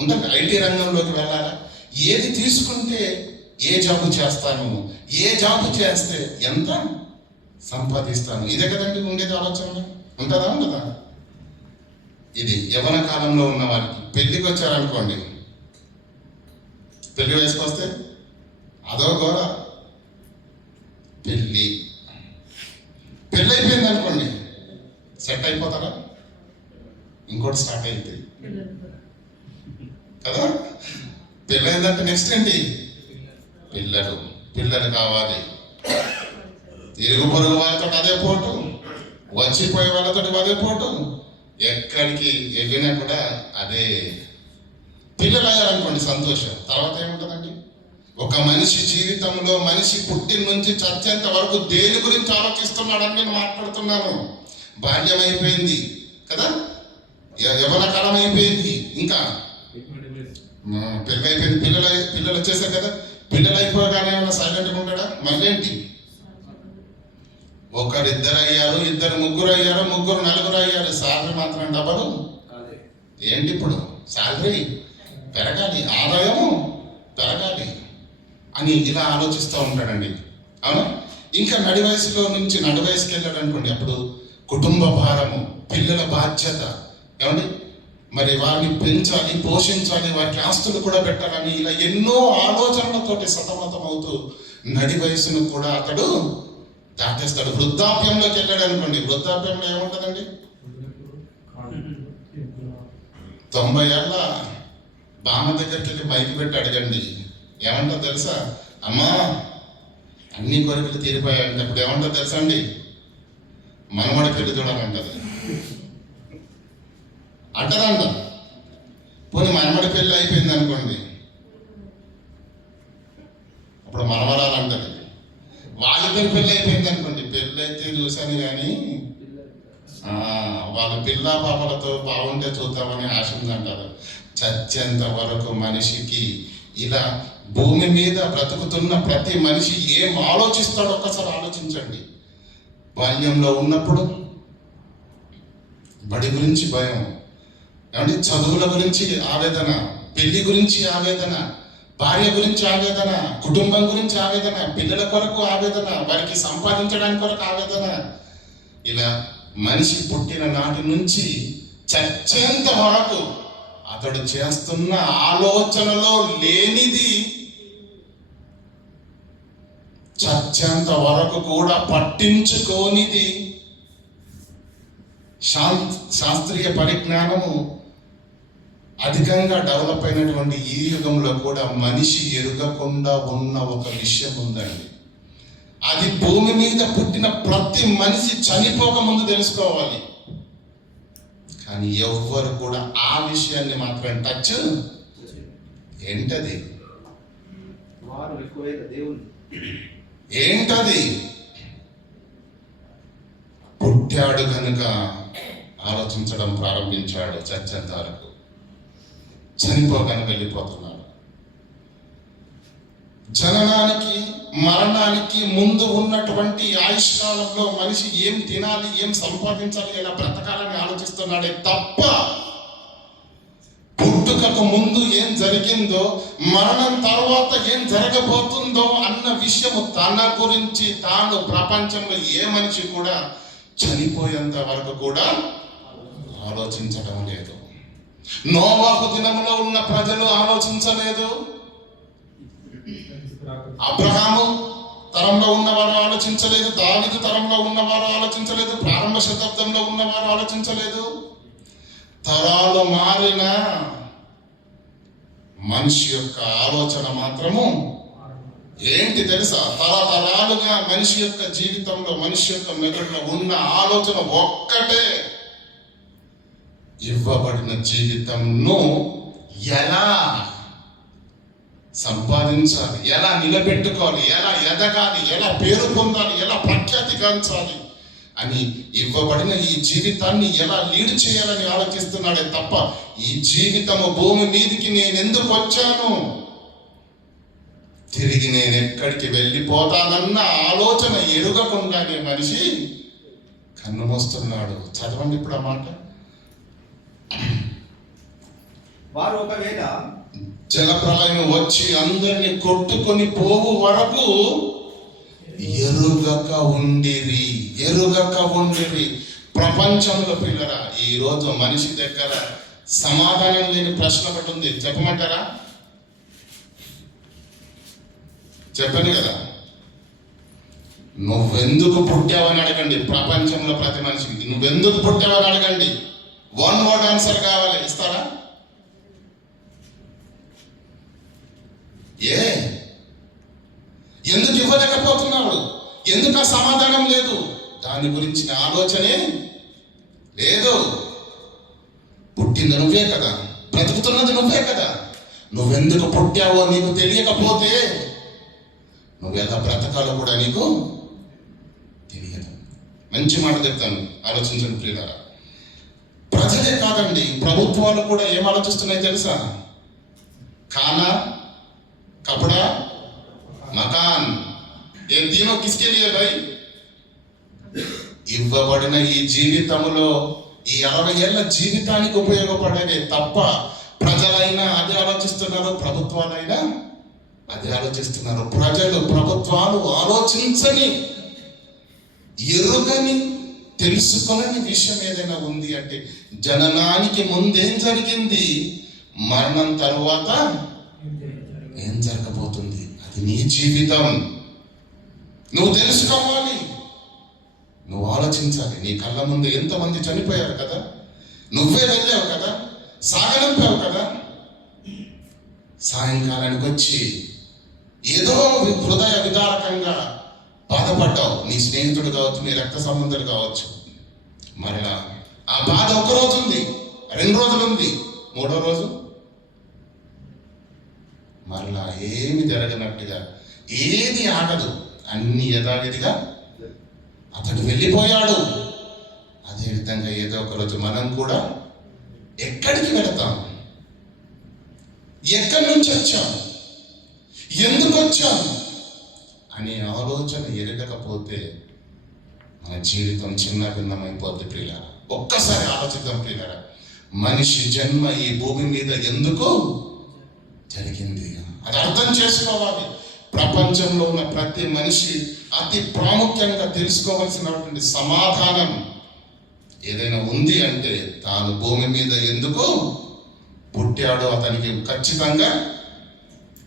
ఉంటుంది ఐటీ రంగంలోకి వెళ్ళాలా, ఏది తీసుకుంటే ఏ జాబ్ చేస్తాను, ఏ జాబ్ చేస్తే ఎంత సంపాదిస్తాను, ఇదే కదండి ఉండేది ఆలోచన. ఉంటుందా ఉండదా? ఇది యవ్వన కాలంలో ఉన్న వారికి. పెళ్లికి వచ్చారనుకోండి, పెళ్లి వయసుకు వస్తే అదో ఘోర. పెళ్ళి అయిపోయింది అనుకోండి, సెట్ అయిపోతారా? ఇంకోటి స్టార్ట్ అవుతుంది కదా. పెళ్ళి అయిందంటే నెక్స్ట్ ఏంటి? పిల్లలు కావాలి. ఇరుగు పొరుగు వాళ్ళతో అదే పోటు, వచ్చిపోయే వాళ్ళతో అదే పోటు, ఎక్కడికి వెళ్ళినా కూడా అదే. పిల్లలు అయ్యారనుకోండి సంతోషం. తర్వాత ఏముంటుందండి? ఒక మనిషి జీవితంలో మనిషి పుట్టిన నుంచి చచ్చేంత వరకు దేని గురించి ఆలోచిస్తున్నాడని నేను మాట్లాడుతున్నాను. బాల్యం అయిపోయింది కదా, యవ్వన కాలం అయిపోయింది, ఇంకా పెళ్ళి అయిపోయింది, పిల్లలు వచ్చేసారు కదా. పిల్లలు అయిపోగానే ఏమైనా సైలెంట్గా ఉంటాడా? మళ్ళీ ఏంటి? ఒకరిద్దరు అయ్యారు, ఇద్దరు ముగ్గురు అయ్యారు, ముగ్గురు నలుగురు అయ్యారు, శాలరీ మాత్రం డబలు ఏంటి? ఇప్పుడు శాలరీ పెరగాలి, ఆదాయము పెరగాలి అని ఇలా ఆలోచిస్తూ ఉంటాడండి. అవునా? ఇంకా నడి వయసులో నుంచి నడి వయసుకి వెళ్ళాడు అనుకోండి, అప్పుడు కుటుంబ భారము, పిల్లల బాధ్యత, ఏమండి మరి వారిని పెంచాలి, పోషించాలి, వారికి ఆస్తులు కూడా పెట్టాలని, ఇలా ఎన్నో ఆలోచనలతోటి సతమతం అవుతూ నడి వయసును కూడా అతడు దాటేస్తాడు. వృద్ధాప్యంలోకి వెళ్ళాడు అనుకోండి, వృద్ధాప్యంలో ఏముంటుందండి? 90 ఏళ్ళ బామ్మ దగ్గరికి వెళ్ళి మైకి పెట్టి అడగండి, ఏమంటో తెలుసా? అమ్మా అన్ని కోరికలు తీరిపోయాయంటే ఇప్పుడు ఏమంటో తెలుసా అండి? మనమడి పెళ్లి చూడాలంటది అంటదంట. పోనీ మనమడి పెళ్ళి అయిపోయింది అనుకోండి, అప్పుడు మనవరాలు అంటది. వాళ్ళిద్దరు పెళ్ళి అయిపోయింది అనుకోండి, పెళ్ళి అయితే చూశాను కానీ వాళ్ళ పిల్ల పాపలతో బాగుంటే చూద్దామని ఆశ ఉందంటారు. చచ్చేంత వరకు మనిషికి ఇలా భూమి మీద బ్రతుకుతున్న ప్రతి మనిషి ఏం ఆలోచిస్తాడో ఒక్కసారి ఆలోచించండి. బాల్యంలో ఉన్నప్పుడు బడి గురించి భయం, ఏమంటే చదువుల గురించి ఆవేదన, పెళ్లి గురించి ఆవేదన, భార్య గురించి ఆవేదన, కుటుంబం గురించి ఆవేదన, పిల్లల కొరకు ఆవేదన, వారికి సంపాదించడానికి కొరకు ఆవేదన. ఇలా మనిషి పుట్టిన నాటి నుంచి చచ్చేంత వరకు అతడు చేస్తున్న ఆలోచనలో లేనిది చచ్చేంత వరకు కూడా పట్టించుకోనిది శాస్త్రీయ పరిజ్ఞానము అధికంగా డెవలప్ అయినటువంటి ఈ యుగంలో కూడా మనిషి ఎరుగకుండా ఉన్న ఒక విషయం ఉందండి. అది భూమి మీద పుట్టిన ప్రతి మనిషి చనిపోక ముందు తెలుసుకోవాలి. కానీ ఎవ్వరు కూడా ఆ విషయాన్ని మాత్రం టచ్ ఏంటది ఏంటది పుట్టాడు కనుక ఆలోచించడం ప్రారంభించాడు. చచ్చేంత వరకు చనిపోగానే వెళ్ళిపోతున్నాడు. జననానికి మరణానికి ముందు ఉన్నటువంటి ఆయుష్కాలంలో మనిషి ఏం తినాలి, ఏం సంపాదించాలి, ఎలా బ్రతకాలని ఆలోచిస్తున్నాడే తప్ప పుట్టుకకు ముందు ఏం జరిగిందో, మరణం తర్వాత ఏం జరగబోతుందో అన్న విషయము తన గురించి తాను ప్రపంచంలో ఏ మనిషి కూడా చనిపోయేంత వరకు కూడా ఆలోచించడం లేదు. నోవాహు దినములో ఉన్న ప్రజలు ఆలోచించలేదు. అబ్రహాము తరంలో ఉన్నవారు ఆలోచించలేదు. దావీదు తరంలో ఉన్నవారు ఆలోచించలేదు. ప్రారంభ శతాబ్దంలో ఉన్నవారు ఆలోచించలేదు. తరాలు మారిన మనిషి యొక్క ఆలోచన మాత్రము ఏంటి తెలుసా? తరతరాలుగా మనిషి యొక్క జీవితంలో, మనిషి యొక్క మెదడులో ఉన్న ఆలోచన ఒక్కటే, ఇవ్వబడిన జీవితంను ఎలా సంపాదించాలి, ఎలా నిలబెట్టుకోవాలి, ఎలా ఎదగాలి, ఎలా పేరు పొందాలి, ఎలా ప్రఖ్యాతి గాంచాలి అని ఇవ్వబడిన ఈ జీవితాన్ని ఎలా లీడ్ చేయాలని ఆలోచిస్తున్నాడే తప్ప ఈ జీవితము భూమి మీదికి నేను ఎందుకు వచ్చాను, తిరిగి నేను ఎక్కడికి వెళ్ళిపోతానన్న ఆలోచన ఎరుగకుండానే మనిషి కన్ను మూస్తున్నాడు. చదవండి ఇప్పుడు ఆ మాట. వారు ఒకవేళ జలప్రలయం వచ్చి అందరిని కొట్టుకొని పోవు వరకు ఎరుగక ఉండిరి. ప్రపంచంలో పిల్లరా, ఈ రోజు మనిషి దగ్గర సమాధానం లేని ప్రశ్న ఒకటి ఉంది. చెప్పమంటారా? చెప్పండి కదా. నువ్వెందుకు పుట్టావని అడగండి. ప్రపంచంలో ప్రతి మనిషికి నువ్వెందుకు పుట్టావని అడగండి. 1 వర్డ్ ఆన్సర్ కావాలి. ఇస్తారా? ఎందుకు ఇవ్వలేకపోతున్నాడు? ఎందుకు ఆ సమాధానం లేదు? దాని గురించిన ఆలోచనే లేదు. పుట్టింది నువ్వే కదా, బ్రతుకుతున్నది నువ్వే కదా. నువ్వెందుకు పుట్టావో నీకు తెలియకపోతే నువ్వు ఎలా బ్రతకాలో కూడా నీకు తెలియదు. మంచి మాట చెప్తాను, ఆలోచించండి ప్రియులారా. ప్రజలే కాదండి, ప్రభుత్వాలు కూడా ఏం ఆలోచిస్తున్నాయి తెలుసా? खाना, कपड़ा, मकान, ये तीनों किसके लिए भाई? ఇవ్వబడిన ఈ జీవితంలో ఈ 60 ఏళ్ల జీవితానికి ఉపయోగపడేదే తప్ప ప్రజలైనా అదే ఆలోచిస్తున్నారు, ప్రభుత్వాలైనా అదే ఆలోచిస్తున్నారు. ప్రజలు, ప్రభుత్వాలు ఆలోచించని, ఎరుగని, తెలుసుకొనని విషయం ఏదైనా ఉంది అంటే జననానికి ముందేం జరిగింది, మరణం తరువాత ఏం జరగబోతుంది, అది నీ జీవితం. నువ్వు తెలుసుకోవాలి, నువ్వు ఆలోచించాలి. నీ కళ్ళ ముందు ఎంతమంది చనిపోయారు కదా, నువ్వే వెళ్ళావు కదా, సాగనంపావు కదా. సాయంకాలానికి వచ్చి ఏదో హృదయ విదారకంగా బాధపడ్డావు. నీ స్నేహితుడు కావచ్చు, నీ రక్త సంబంధుడు కావచ్చు. మరలా ఆ బాధ 1 రోజు ఉంది, 2 రోజులు ఉంది, 3వ రోజు మరలా ఏమి జరగనట్టుగా, ఏది ఆగదు, అన్ని యథావిధిగా అతడు వెళ్ళిపోయాడు. అదేవిధంగా ఏదో ఒక రోజు మనం కూడా ఎక్కడికి వెళతాం, ఎక్కడి నుంచి వచ్చాం, ఎందుకు వచ్చాం అనే ఆలోచన ఎరగకపోతే మన జీవితం చిన్న భిన్నమైపోద్ది ప్రియులారా. ఒక్కసారి ఆలోచిద్దాం ప్రియులారా. మనిషి జన్మ ఈ భూమి మీద ఎందుకు జరిగింది. అది అర్థం చేసుకోవాలి. ప్రపంచంలో ఉన్న ప్రతి మనిషి అతి ప్రాముఖ్యంగా తెలుసుకోవాల్సినటువంటి సమాధానం ఏదైనా ఉంది అంటే తాను భూమి మీద ఎందుకు పుట్టాడో అతనికి ఖచ్చితంగా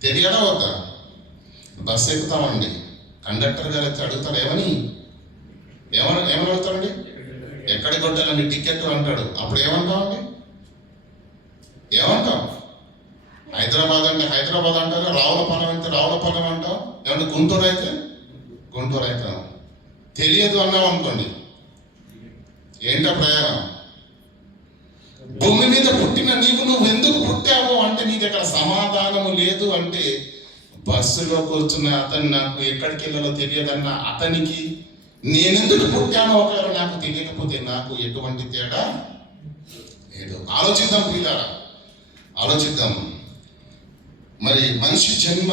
తెలియడం అవుతా. బస్సు ఎక్కుతామండి, కండక్టర్ గారు వచ్చి అడుగుతాడు, ఏమని అడుగుతాడండి, ఎక్కడికి కొట్టాలండి టికెట్ అంటాడు. అప్పుడు ఏమంటామండి, ఏమంటాం? హైదరాబాద్ అంటే హైదరాబాద్ అంటారు, రావులపాలెం అంటే రావులపాలెం అంటాం, ఏమంటే గుంటూరు అయితే గుంటూరు అవుతాం. తెలియదు అన్నాం అనుకోండి, ఏంటో ప్రయాణం. భూమి మీద పుట్టిన నువ్వు ఎందుకు పుట్టావు అంటే నీ దగ్గర సమాధానము లేదు అంటే, బస్సులో కూర్చున్న అతను నాకు ఎక్కడికి వెళ్ళాలో తెలియదన్న అతనికి నేనెందుకు పుట్టానో ఒకవేళ నాకు తెలియకపోతే నాకు ఎటువంటి తేడా లేదు. ఆలోచిద్దాం పిల్లారా, ఆలోచిద్దాం. మరి మనిషి జన్మ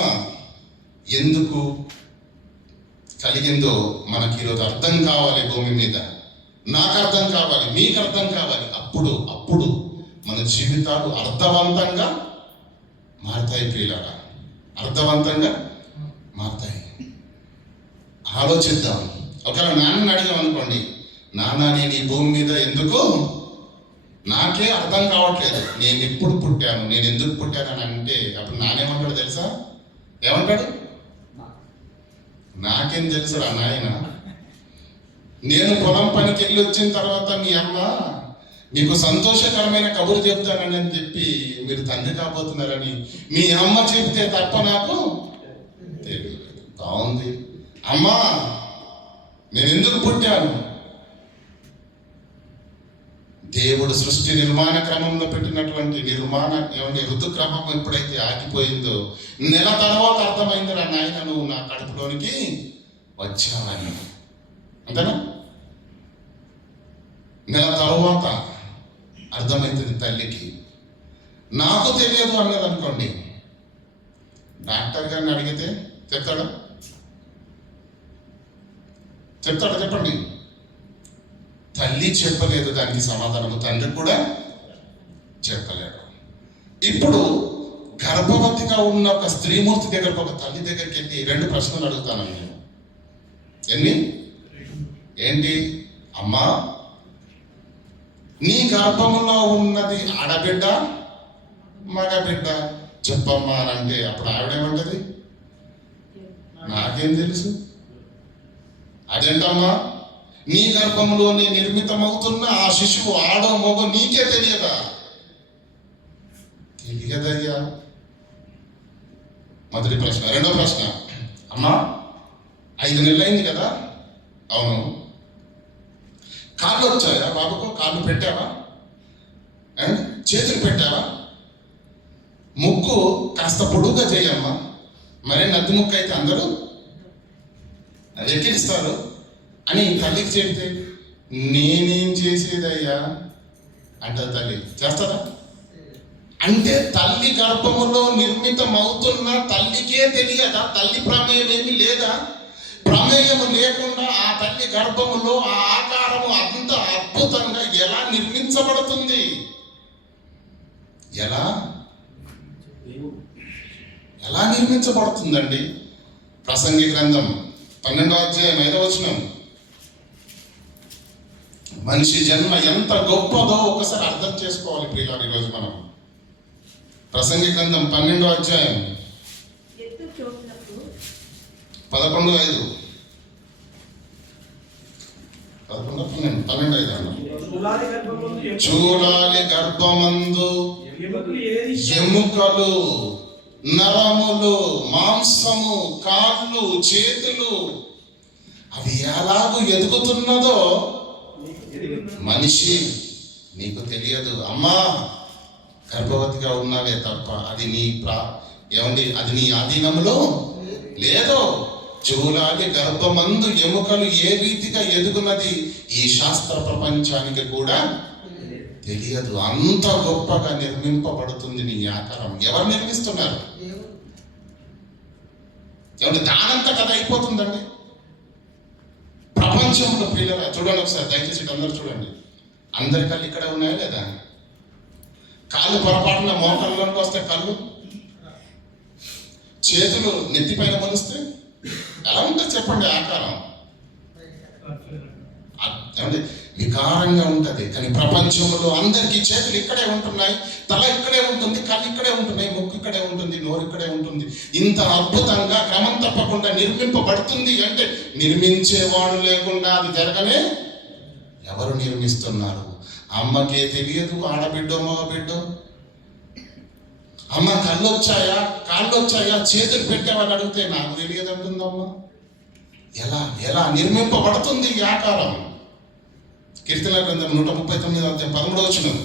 ఎందుకు కలిగిందో మనకి ఈరోజు అర్థం కావాలి. భూమి మీద నాకు అర్థం కావాలి, మీకు అర్థం కావాలి. అప్పుడు మన జీవితాలు అర్థవంతంగా మారుతాయి ప్రియులారా, అర్థవంతంగా మారుతాయి. ఆలోచిద్దాం. ఒకవేళ నాన్నని అడిగాం అనుకోండి, నాన్న నేను ఈ భూమి మీద ఎందుకు, నాకే అర్థం కావట్లేదు, నేను ఎప్పుడు పుట్టాను, నేను ఎందుకు పుట్టాను అని అంటే, అప్పుడు నానేమంటాడు తెలుసా? ఏమంటాడు? నాకేం తెలుసురా నాయన, నేను పొలం పనికి వెళ్ళి వచ్చిన తర్వాత మీ అమ్మ మీకు సంతోషకరమైన కబురు చెప్తానని అని చెప్పి మీరు తండ్రి కాబోతున్నారని మీ అమ్మ చెప్తే తప్ప నాకు తెలియదు. బాగుంది అమ్మా, నేను ఎందుకు పుట్టాను? దేవుడు సృష్టి నిర్మాణ క్రమంలో పెట్టినటువంటి ఋతుక్రమం ఎప్పుడైతే ఆగిపోయిందో నెల తర్వాత అర్థమైంది రా నాయన, నువ్వు నా కడుపులోనికి వచ్చావని. అంతేనా? నెల తర్వాత అర్థమవుతుంది తల్లికి. నాకు తెలియదు అన్నది అనుకోండి, డాక్టర్ గారిని అడిగితే చెప్తాడా? చెప్పండి. తల్లి చెప్పలేదు దానికి సమాధానము, తండ్రి కూడా చెప్పలేడు. ఇప్పుడు గర్భవతిగా ఉన్న ఒక స్త్రీమూర్తి దగ్గరకు, ఒక తల్లి దగ్గరికి వెళ్ళి 2 ప్రశ్నలు అడుగుతాను నేను. ఏంటి? అమ్మా, నీ గర్భంలో ఉన్నది ఆడబిడ్డ మగబిడ్డ చెప్పమ్మా అని అంటే, అప్పుడు ఆవిడేమంటది? నాకేం తెలుసు. అదేంటమ్మా, నీ గర్భంలోనే నిర్మితమవుతున్న ఆ శిశువు ఆడో మగో నీకే తెలియదా? తెలియదయ్యా. మొదటి ప్రశ్న. రెండో ప్రశ్న, అమ్మా 5 నెలలు అయింది కదా? అవును. కాళ్ళు వచ్చాయా బాబుకు? కాళ్ళు పెట్టావా? చేతులు పెట్టావా? ముక్కు కాస్త పొడుగుగా చేయమ్మా, మరే నద్దు ముక్కు అయితే అందరూ వెక్కిరిస్తారు అని తల్లికి చెబితే, నేనేం చేసేదయ్యా అంటారు తల్లి. చేస్తారా? అంటే తల్లి గర్భములో నిర్మితం అవుతున్న తల్లికే తెలియదా? తల్లి ప్రమేయం ఏమి లేదా? ప్రమేయము లేకుండా ఆ తల్లి గర్భములో ఆ ఆకారము అంత అద్భుతంగా ఎలా నిర్మించబడుతుంది? ఎలా నిర్మించబడుతుందండి? ప్రసంగి గ్రంథం 12వ అధ్యాయం 5వ వచనం. మనిషి జన్మ ఎంత గొప్పదో ఒకసారి అర్థం చేసుకోవాలి ప్రియులారా. ఈరోజు మనం ప్రసంగి గ్రంథం 12వ అధ్యాయం 11:5 చూలాలి గర్భమందు ఎముకలు, నరములు, మాంసము, కాళ్ళు, చేతులు అవి ఎలాగూ ఎదుగుతున్నదో మనిషి నీకు తెలియదు. అమ్మా, గర్భవతిగా ఉన్నావే తప్ప అది అది నీ ఆధీనంలో లేదు. చూలాలి గర్భమందు ఎముకలు ఏ రీతిగా ఎదుగున్నది ఈ శాస్త్ర ప్రపంచానికి కూడా తెలియదు. అంత గొప్పగా నిర్మింపబడుతుంది నీ ఆకారం. ఎవరు నిర్మిస్తున్నారు? ఏమంటే దానంతా కథ అయిపోతుందండి ప్రపంచంలో. ప్రియులారా చూడండి ఒకసారి, దయచేసి అందరూ చూడండి. అందరి కళ్ళు ఇక్కడ ఉన్నాయా లేదా? కాళ్ళు పొరపాటున మోకాళ్ళలోకి వస్తే కళ్ళు, చేతులు నెత్తిపైన మొలిస్తే ఎలా ఉంటుంది చెప్పండి ఆకారం? ఏమండి వికారంగా ఉంటుంది. కానీ ప్రపంచంలో అందరికీ చేతులు ఇక్కడే ఉంటున్నాయి, తల ఇక్కడే ఉంటుంది, కళ్ళు ఇక్కడే ఉంటున్నాయి, ముక్కు ఇక్కడే ఉంటుంది, నోరు ఇక్కడే ఉంటుంది. ఇంత అద్భుతంగా క్రమం తప్పకుండా నిర్మింపబడుతుంది అంటే నిర్మించేవాడు లేకుండా అది జరగనే. ఎవరు నిర్మిస్తున్నారు? అమ్మకే తెలియదు ఆడబిడ్డో మగబిడ్డో. అమ్మ కళ్ళు వచ్చాయా, కాళ్ళు వచ్చాయా, చేతులు పెట్టావని అడిగితే నాకు తెలియదు అంటుందమ్మ. ఎలా ఎలా నిర్మింపబడుతుంది ఈ ఆకారం? కీర్తన గ్రంథం 139 అధ్యాయం 13వ వచనం.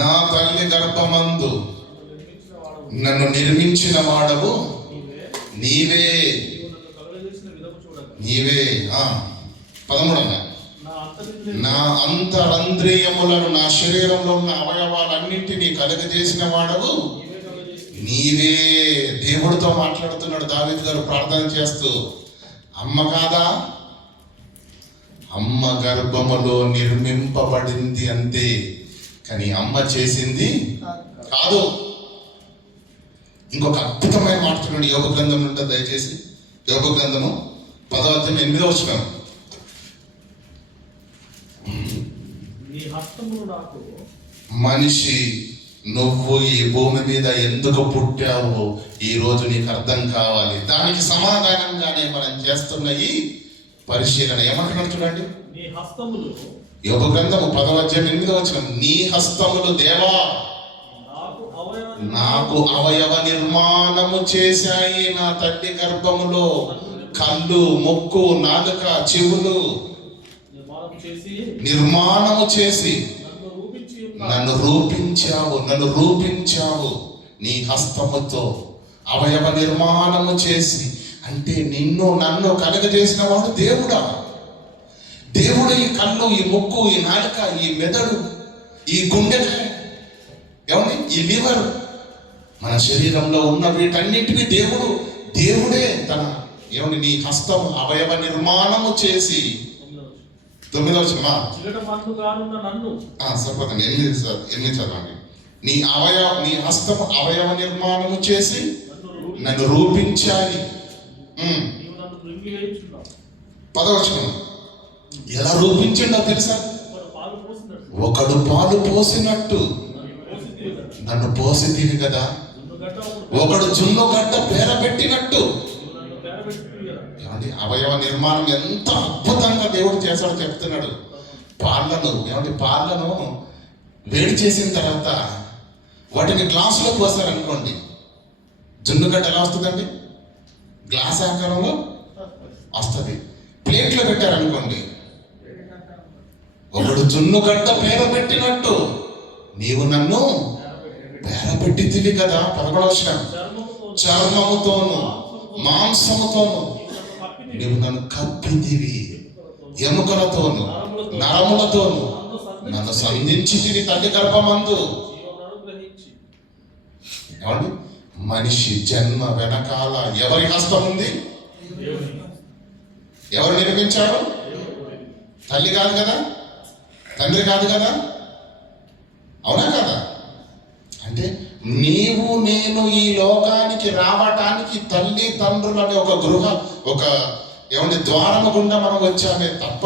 నా తల్లి గర్భమందు నన్ను నిర్మించిన వాడవు నీవే. నీవే 13. నా అంతరంద్రియములను, నా శరీరంలో ఉన్న అవయవాలన్నింటినీ కలుగజేసిన వాడవు నీవే. దేవుడితో మాట్లాడుతున్నాడు దావీదు గారు ప్రార్థన చేస్తూ. అమ్మ కాదా? అమ్మ గర్భములో నిర్మింపబడింది అంతే, కానీ అమ్మ చేసింది కాదు. ఇంకొక అద్భుతమైన మాట్లాడు యోగ గ్రంథం ఉంటుంది, దయచేసి యోగ గ్రంథము 10వ అధ్యాయం 8వ వచనం. మనిషి, నువ్వు ఈ భూమి మీద ఎందుకు పుట్టావో ఈ రోజు నీకు అర్థం కావాలి. దానికి సమాధానంగానే మనం చేస్తున్న ఈ పరిశీలన. ఏమంటున్నాడు చూడండి, యోగ గ్రంథము 10వ అధ్యాయం 8వ వచనం. నీ హస్తములు దేవా నాకు అవయవ నిర్మాణము చేశాయి. నా తల్లి గర్భములో కళ్ళు, ముక్కు, నాలుక, చెవులు నిర్మాణము చేసి నన్ను రూపించావు. నన్ను రూపించావు నీ హస్తముతో, అవయవ నిర్మాణము చేసి. అంటే నిన్ను నన్ను కలుగజేసిన వాడు దేవుడా. దేవుడు ఈ కళ్ళు, ఈ ముక్కు, ఈ నాలుక, ఈ మెదడు, ఈ గుండెకాయ, ఏమండి ఈ లివర్, మన శరీరంలో ఉన్న వీటన్నిటిని దేవుడే తన ఏమండి నీ హస్తం అవయవ నిర్మాణము చేసి. 9వ వచనం సరిపోతుంది. 8 చదవండి. నీ హస్తం అవయవ నిర్మాణము చేసి నన్ను రూపించాలి. 10వ వచనం. ఎలా రూపించిండో తెలుసా? ఒకడు పాలు పోసినట్టు నన్ను పోసితివి కదా. ఒకడు జున్ను గడ్డ పేరబెట్టినట్టు. ఏమండి అవయవ నిర్మాణం ఎంత అద్భుతంగా దేవుడు చేశాడో చెప్తున్నాడు. పాలను వేడి చేసిన తర్వాత వాటిని గ్లాసులో పోసారనుకోండి, జున్నుగడ్డ ఎలా వస్తుందండి? గ్లాస్ ఆకారంలో వస్తుంది. ప్లేట్లో పెట్టారనుకోండి, ఒకడు జున్నుగడ్డ పేరబెట్టినట్టు నీవు నన్ను పేరబెట్టితివి కదా. 11వ వచనం. చర్మముతోను మాంసముతోను నీవు నన్ను కప్పితివి, ఎముకలతోను నరములతోను నన్ను సంధించితివి తల్లి గర్భమందు. ఏమండి మనిషి జన్మ వెనకాల ఎవరి హస్తం ఉంది? ఎవరు నిర్మించారు? తల్లి కాదు కదా, తండ్రి కాదు కదా, అవునా కదా? అంటే నీవు నేను ఈ లోకానికి రావటానికి తల్లి తండ్రులని ఒక ద్వారము గుండా మనం వచ్చామే తప్ప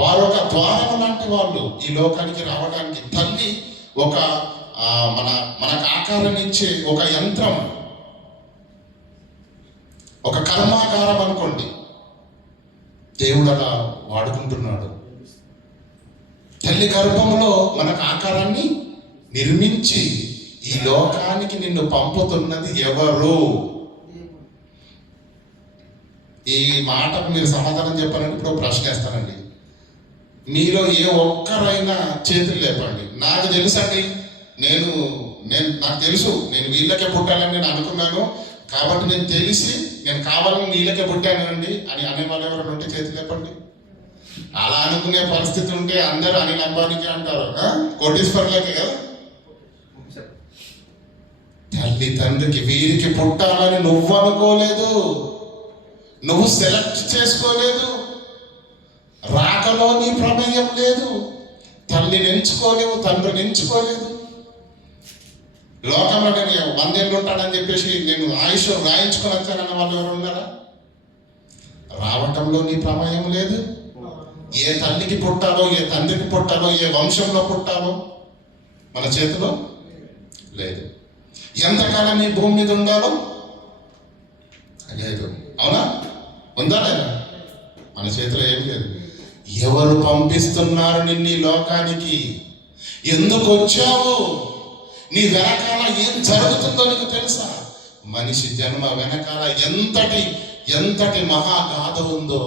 వారు ఒక ద్వారము లాంటి వాళ్ళు ఈ లోకానికి రావడానికి. తల్లి ఒక మనకు ఆకారం ఇచ్చే ఒక యంత్రం, ఒక కర్మాగారం అనుకోండి. దేవుడు అలా వాడుకుంటున్నాడు. తల్లి గర్భంలో మనకు ఆకారాన్ని నిర్మించి ఈ లోకానికి నిన్ను పంపుతున్నది ఎవరు? ఈ మాటకు మీరు సమాధానం చెప్పాలంటే ఇప్పుడు ప్రశ్న వేస్తానండి. మీలో ఏ ఒక్కరైనా చేతులు లేపండి. నాకు తెలుసండి, నాకు తెలుసు నేను వీళ్ళకే పుట్టాలని నేను అనుకున్నాను, కాబట్టి నేను కావాలని వీళ్ళకే పుట్టానండి అని అనేవాళ్ళు ఎవరైనా ఉంటే చేతులు లేపండి. అలా అనుకునే పరిస్థితి ఉంటే అందరూ అనిల్ అంబానీకి అంటారు, కోటీశ్వరులకే కదా. తల్లి తండ్రికి వీరికి పుట్టాలని నువ్వు అనుకోలేదు, నువ్వు సెలెక్ట్ చేసుకోలేదు, రాకలో నీ ప్రమేయం లేదు, తల్లిని ఎంచుకోలేవు, తండ్రిని ఎంచుకోలేదు. లోకంలో నేను 100 ఏళ్ళు ఉంటానని చెప్పేసి నేను ఆయుష్ రాయించుకొని వచ్చానన్న వాళ్ళు ఎవరు ఉన్నారా? రావటంలో నీ ప్రమేయం లేదు. ఏ తల్లికి పుట్టాలో, ఏ తండ్రికి పుట్టాలో, ఏ వంశంలో పుట్టాలో మన చేతిలో లేదు. ఎంతకాలం నీ భూమి మీద ఉండాలో లేదు. అవునా? ఉందా లేదా? మన చేతిలో ఏం లేదు. ఎవరు పంపిస్తున్నారు నిన్ను ఈ లోకానికి? ఎందుకు వచ్చావు? నీ వెనకాల ఏం జరుగుతుందో నీకు తెలుసా? మనిషి జన్మ వెనకాల ఎంతటి మహాగాథ ఉందో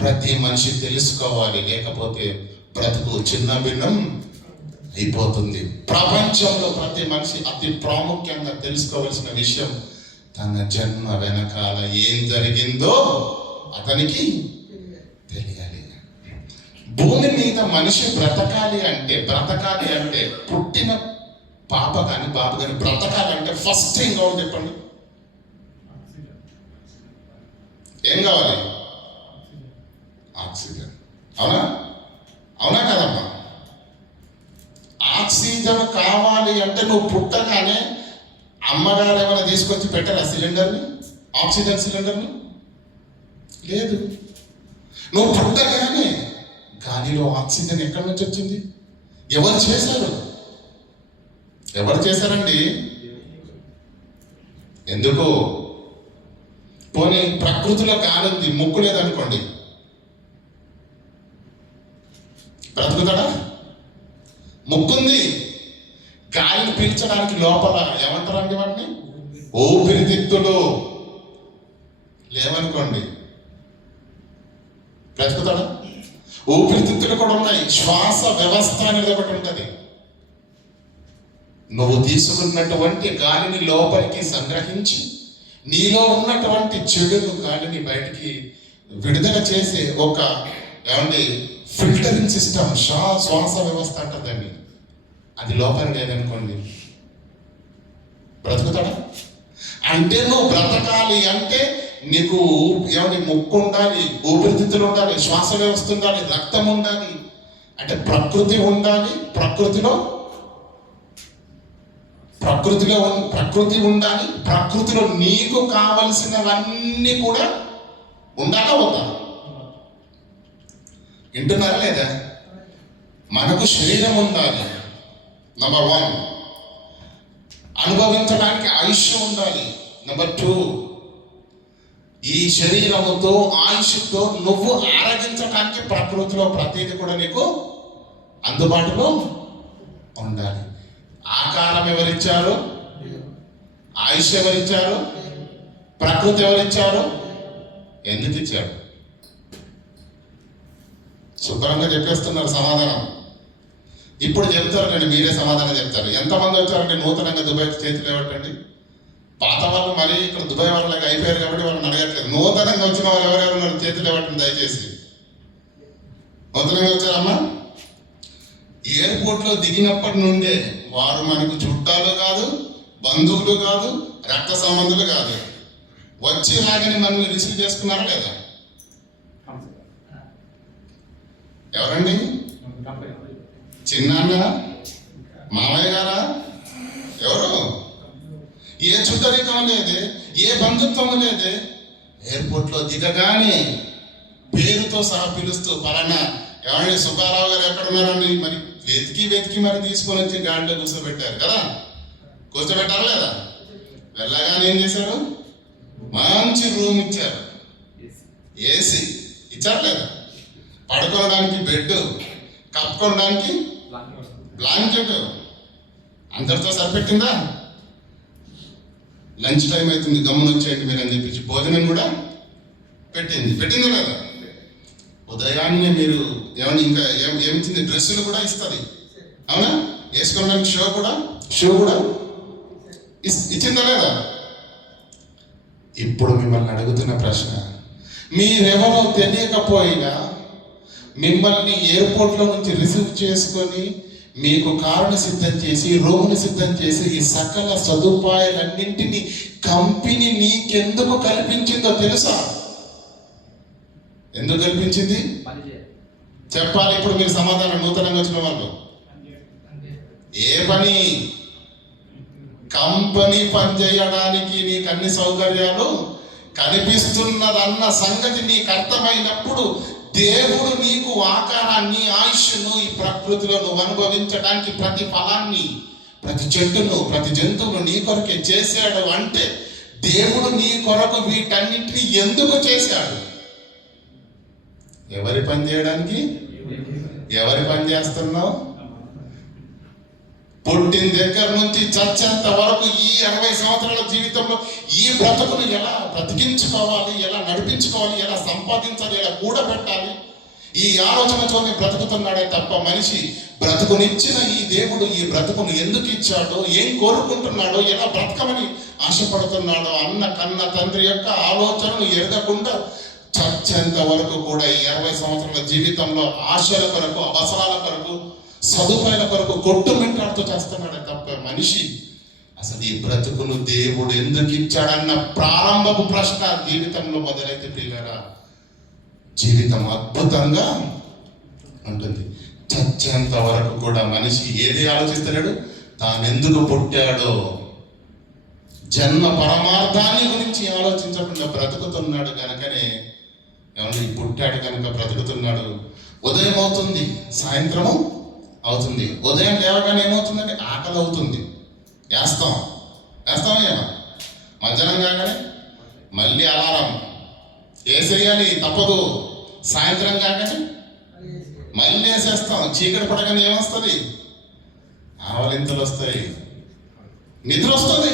ప్రతి మనిషి తెలుసుకోవాలి. లేకపోతే బ్రతుకు చిన్న భిన్నం అయిపోతుంది. ప్రపంచంలో ప్రతి మనిషి అతి ప్రాముఖ్యంగా తెలుసుకోవాల్సిన విషయం, తన జన్మ వెనకాల ఏం జరిగిందో అతనికి తెలియాలి. భూమి మీద మనిషి బ్రతకాలి అంటే పుట్టిన పాప కానీ బాబు కానీ బ్రతకాలి అంటే ఫస్ట్ ఏం కావాలి చెప్పండి? ఏం కావాలి? ఆక్సిజన్. అవునా? అవునా కదమ్మా? ఆక్సిజన్ కావాలి అంటే నువ్వు పుట్టగానే అమ్మగారు ఏమైనా తీసుకొచ్చి పెట్టారా సిలిండర్ని, ఆక్సిజన్ సిలిండర్ని? లేదు. నువ్వు పుట్టగానే గాలిలో ఆక్సిజన్ ఎక్కడి నుంచి వచ్చింది? ఎవరు చేశారు? ఎవరు చేశారండి? ఎందుకు? పోనీ ప్రకృతిలో గాలి ఉంది, ముక్కు లేదనుకోండి, బ్రతుకుతాడా? ముక్కుంది, గాలిని పీల్చడానికి లోపల ఏమంటారండి వాటిని? ఊపిరితిత్తులు లేవనుకోండి, బ్రతుకుతాడా? ఊపిరితిత్తులు కూడా ఉన్నాయి. శ్వాస వ్యవస్థ అనేది ఒకటి ఉంటుంది. నువ్వు తీసుకున్నటువంటి గాలిని లోపలికి సంగ్రహించి నీలో ఉన్నటువంటి చెడును గాలిని బయటికి విడుదల చేసే ఒక ఫిల్టరింగ్ సిస్టమ్, శ్వాస వ్యవస్థ అంటుందండి. అది లోపల లేదనుకోండి, బ్రతుకుతాడా? అంటే నువ్వు బ్రతకాలి అంటే నీకు ముక్కు ఉండాలి, ఊపిరితిత్తులు ఉండాలి, శ్వాస వ్యవస్థ ఉండాలి, రక్తం ఉండాలి, అంటే ప్రకృతి ఉండాలి. ప్రకృతి ఉండాలి. ప్రకృతిలో నీకు కావలసినవన్నీ కూడా ఉండాలా వద్దా? వింటున్నారా లేదా? మనకు శరీరం ఉండాలి, నెంబర్ 1. అనుభవించడానికి ఆయుష్యం ఉండాలి, నెంబర్ 2. ఈ శరీరముతో ఆయుష్తో నువ్వు ఆరాధించడానికి ప్రకృతిలో ప్రతిదీ కూడా నీకు అందుబాటులో ఉండాలి. ఆకారం ఎవరిచ్చారు? ఆయుష్ ఎవరిచ్చారు? ప్రకృతి ఎవరిచ్చారు? ఎందుకు ఇచ్చారు? శుభ్రంగా చెప్పేస్తున్నారు సమాధానం. ఇప్పుడు చెప్తారు, నేను మీరే సమాధానం చెప్తారు. ఎంతమంది వచ్చారంటే నూతనంగా దుబాయ్ చేతులు ఇవ్వటండి. పాత వాళ్ళు మరి ఇక్కడ దుబాయ్ వాళ్ళకి అయిపోయారు కాబట్టి వాళ్ళని అడగట్లేదు. నూతనంగా వచ్చిన వాళ్ళు ఎవరెవరు చేతులు ఇవ్వటం దయచేసి. నూతనంగా వచ్చారమ్మా? ఎయిర్పోర్ట్లో దిగినప్పటి నుండే వారు మనకు చుట్టాలు కాదు, బంధువులు కాదు, రక్త సంబంధులు కాదు. వచ్చి రాగానే మనల్ని రిసీవ్ చేసుకున్నారా లేదా? ఎవరండి? చిన్నాన్న, మామయ్య గారా? ఎవరు? ఏ చుట్టరికం లేదే, ఏ బంధుత్వం లేదే. ఎయిర్పోర్ట్లో దిగగానే పేరుతో సహా పిలుస్తూ, పలానా ఏమండి సుబ్బారావు గారు ఎక్కడున్నారండి? మరి వెతికి మరి తీసుకొని వచ్చి గాడిలో కూర్చోబెట్టారు కదా. కూర్చోబెట్టారా లేదా? వెళ్ళగానే ఏం చేశారు? మంచి రూమ్ ఇచ్చారు, ఏసీ ఇచ్చారు లేదా? పడుకోవడానికి బెడ్, కప్పుకోవడానికి బ్లాంకెట్, అందరితో సరిపెట్టిందా? లంచ్ టైం అవుతుంది, గమ్మున వచ్చేయండి మీరు అని చెప్పించి భోజనం కూడా పెట్టింది లేదా? ఉదయాన్నే మీరు ఏమన్నా ఇంకా ఏమిచ్చింది? డ్రెస్సులు కూడా ఇస్తుంది, అవునా? వేసుకోవడానికి షూ కూడా ఇచ్చిందా లేదా? ఇప్పుడు మిమ్మల్ని అడుగుతున్న ప్రశ్న, మీరెవరో తెలియకపోయినా మిమ్మల్ని ఎయిర్పోర్ట్లో నుంచి రిసీవ్ చేసుకొని మీకు కారుని సిద్ధం చేసి, రూమ్ని సిద్ధం చేసి, ఈ సకల సదుపాయాలన్నింటినీ కంపెనీ నీకెందుకు కల్పించిందో తెలుసా? ఎందుకు గెలిపించింది? పని చేయాలి. చెప్పాలి ఇప్పుడు మీరు సమాధానం, నూతనంగా వచ్చిన వాళ్ళు. ఏ పని? కంపెనీ పని చేయడానికి నీకు అన్ని సౌకర్యాలు కనిపిస్తున్నదన్న సంగతి నీకు అర్థమైనప్పుడు దేవుడు నీకు ఆకారాన్ని, ఆయుష్ను ఈ ప్రకృతిలో నువ్వు అనుభవించడానికి ప్రతి ఫలాన్ని, ప్రతి చెట్టును, ప్రతి జంతువును నీ కొరకే చేశాడు అంటే దేవుడు నీ కొరకు వీటన్నింటినీ ఎందుకు చేశాడు? ఎవరి పని చేయడానికి? ఎవరి పని చేస్తున్నావు? పుట్టిన దగ్గర నుంచి చచ్చేంత వరకు ఈ 60 సంవత్సరాల జీవితంలో ఈ బ్రతుకును ఎలా బ్రతికించుకోవాలి, ఎలా నడిపించుకోవాలి, ఎలా సంపాదించాలి, ఎలా కూడబెట్టాలి, ఈ ఆలోచనతోనే బ్రతుకుతున్నాడే తప్ప మనిషి బ్రతుకునిచ్చిన ఈ దేవుడు ఈ బ్రతుకును ఎందుకు ఇచ్చాడో, ఏం కోరుకుంటున్నాడో, ఎలా బ్రతకమని ఆశపడుతున్నాడో అన్న కన్న తండ్రి యొక్క ఆలోచనను ఎరగకుండా చచ్చేంత వరకు కూడా ఈ 60 సంవత్సరాల జీవితంలో ఆశల కొరకు, అవసరాల కొరకు, సదుపాయాల కొరకు కొట్టుమిట్టాడుతూ చేస్తున్నాడే తప్ప మనిషి అసలు ఈ బ్రతుకును దేవుడు ఎందుకు ఇచ్చాడన్న ప్రారంభపు ప్రశ్న జీవితంలో మొదలైతే ప్రియులారా జీవితం అద్భుతంగా ఉంటుంది. చచ్చేంత వరకు కూడా మనిషి ఏది ఆలోచిస్తున్నాడు? తానెందుకు పుట్టాడో, జన్మ పరమార్థాన్ని గురించి ఆలోచించకుండా బ్రతుకుతున్నాడు. కనుకనే ఏమన్నా పుట్టాడు కనుక బ్రతుకుతున్నాడు. ఉదయం అవుతుంది, సాయంత్రము అవుతుంది. ఉదయం లేవగానే ఏమవుతుందంటే ఆకలి అవుతుంది, వేస్తామేమో. మధ్యాహ్నం కాగానే మళ్ళీ అలారం వేసేయాలి, తప్పదు. సాయంత్రం కాగానే మళ్ళీ వేసేస్తాం. చీకటి పడగానే ఏమొస్తుంది? ఆవలింతలు వస్తాయి, నిద్ర వస్తుంది,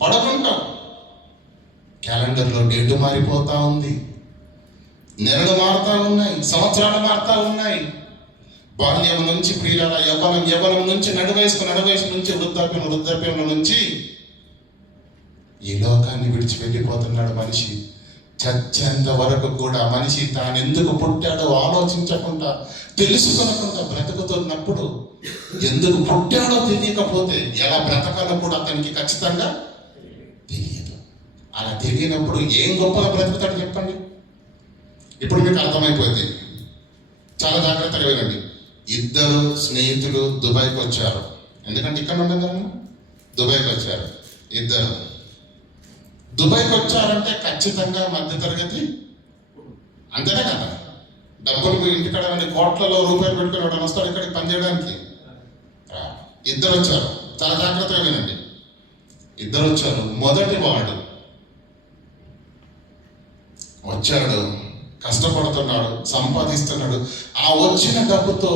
పడుకుంటాం. క్యాలెండర్లో డేటు మారిపోతా ఉంది, నెలలు మారుతా ఉన్నాయి, సంవత్సరాలు మారుతా ఉన్నాయి. బాల్యం నుంచి ప్రియుల యవ్వనం నుంచి నడువయసు నుంచి వృద్ధాప్యం నుంచి ఈ లోకాన్ని విడిచి వెళ్ళిపోతున్నాడు మనిషి. చచ్చేంత వరకు కూడా మనిషి తానెందుకు పుట్టాడో ఆలోచించకుండా, తెలుసుకొనకుండా బ్రతుకుతున్నప్పుడు ఎందుకు పుట్టాడో తెలియకపోతే ఎలా బ్రతకాలో కూడా అతనికి ఖచ్చితంగా తెలియదు. అలా తెలియనప్పుడు ఏం గొప్పగా బ్రతుకుతాడు చెప్పండి? ఇప్పుడు మీకు అర్థమైపోయింది. చాలా జాగ్రత్తగా వినండి. ఇద్దరు స్నేహితులు దుబాయ్కి వచ్చారు. ఎందుకంటే ఇక్కడ ఉండదు కదా, దుబాయ్కి వచ్చారు. ఇద్దరు దుబాయ్కి వచ్చారంటే ఖచ్చితంగా మధ్యతరగతి, అంతేనే కదా. డబ్బులు ఇంటికాడ కోట్లలో రూపాయలు పెట్టుకుని వస్తాడు ఇక్కడికి పనిచేయడానికి. ఇద్దరు వచ్చారు, చాలా జాగ్రత్తగా వినండి. ఇద్దరు వచ్చారు. మొదటి వాడు వచ్చాడు, కష్టపడుతున్నాడు, సంపాదిస్తున్నాడు. ఆ వచ్చిన డబ్బుతో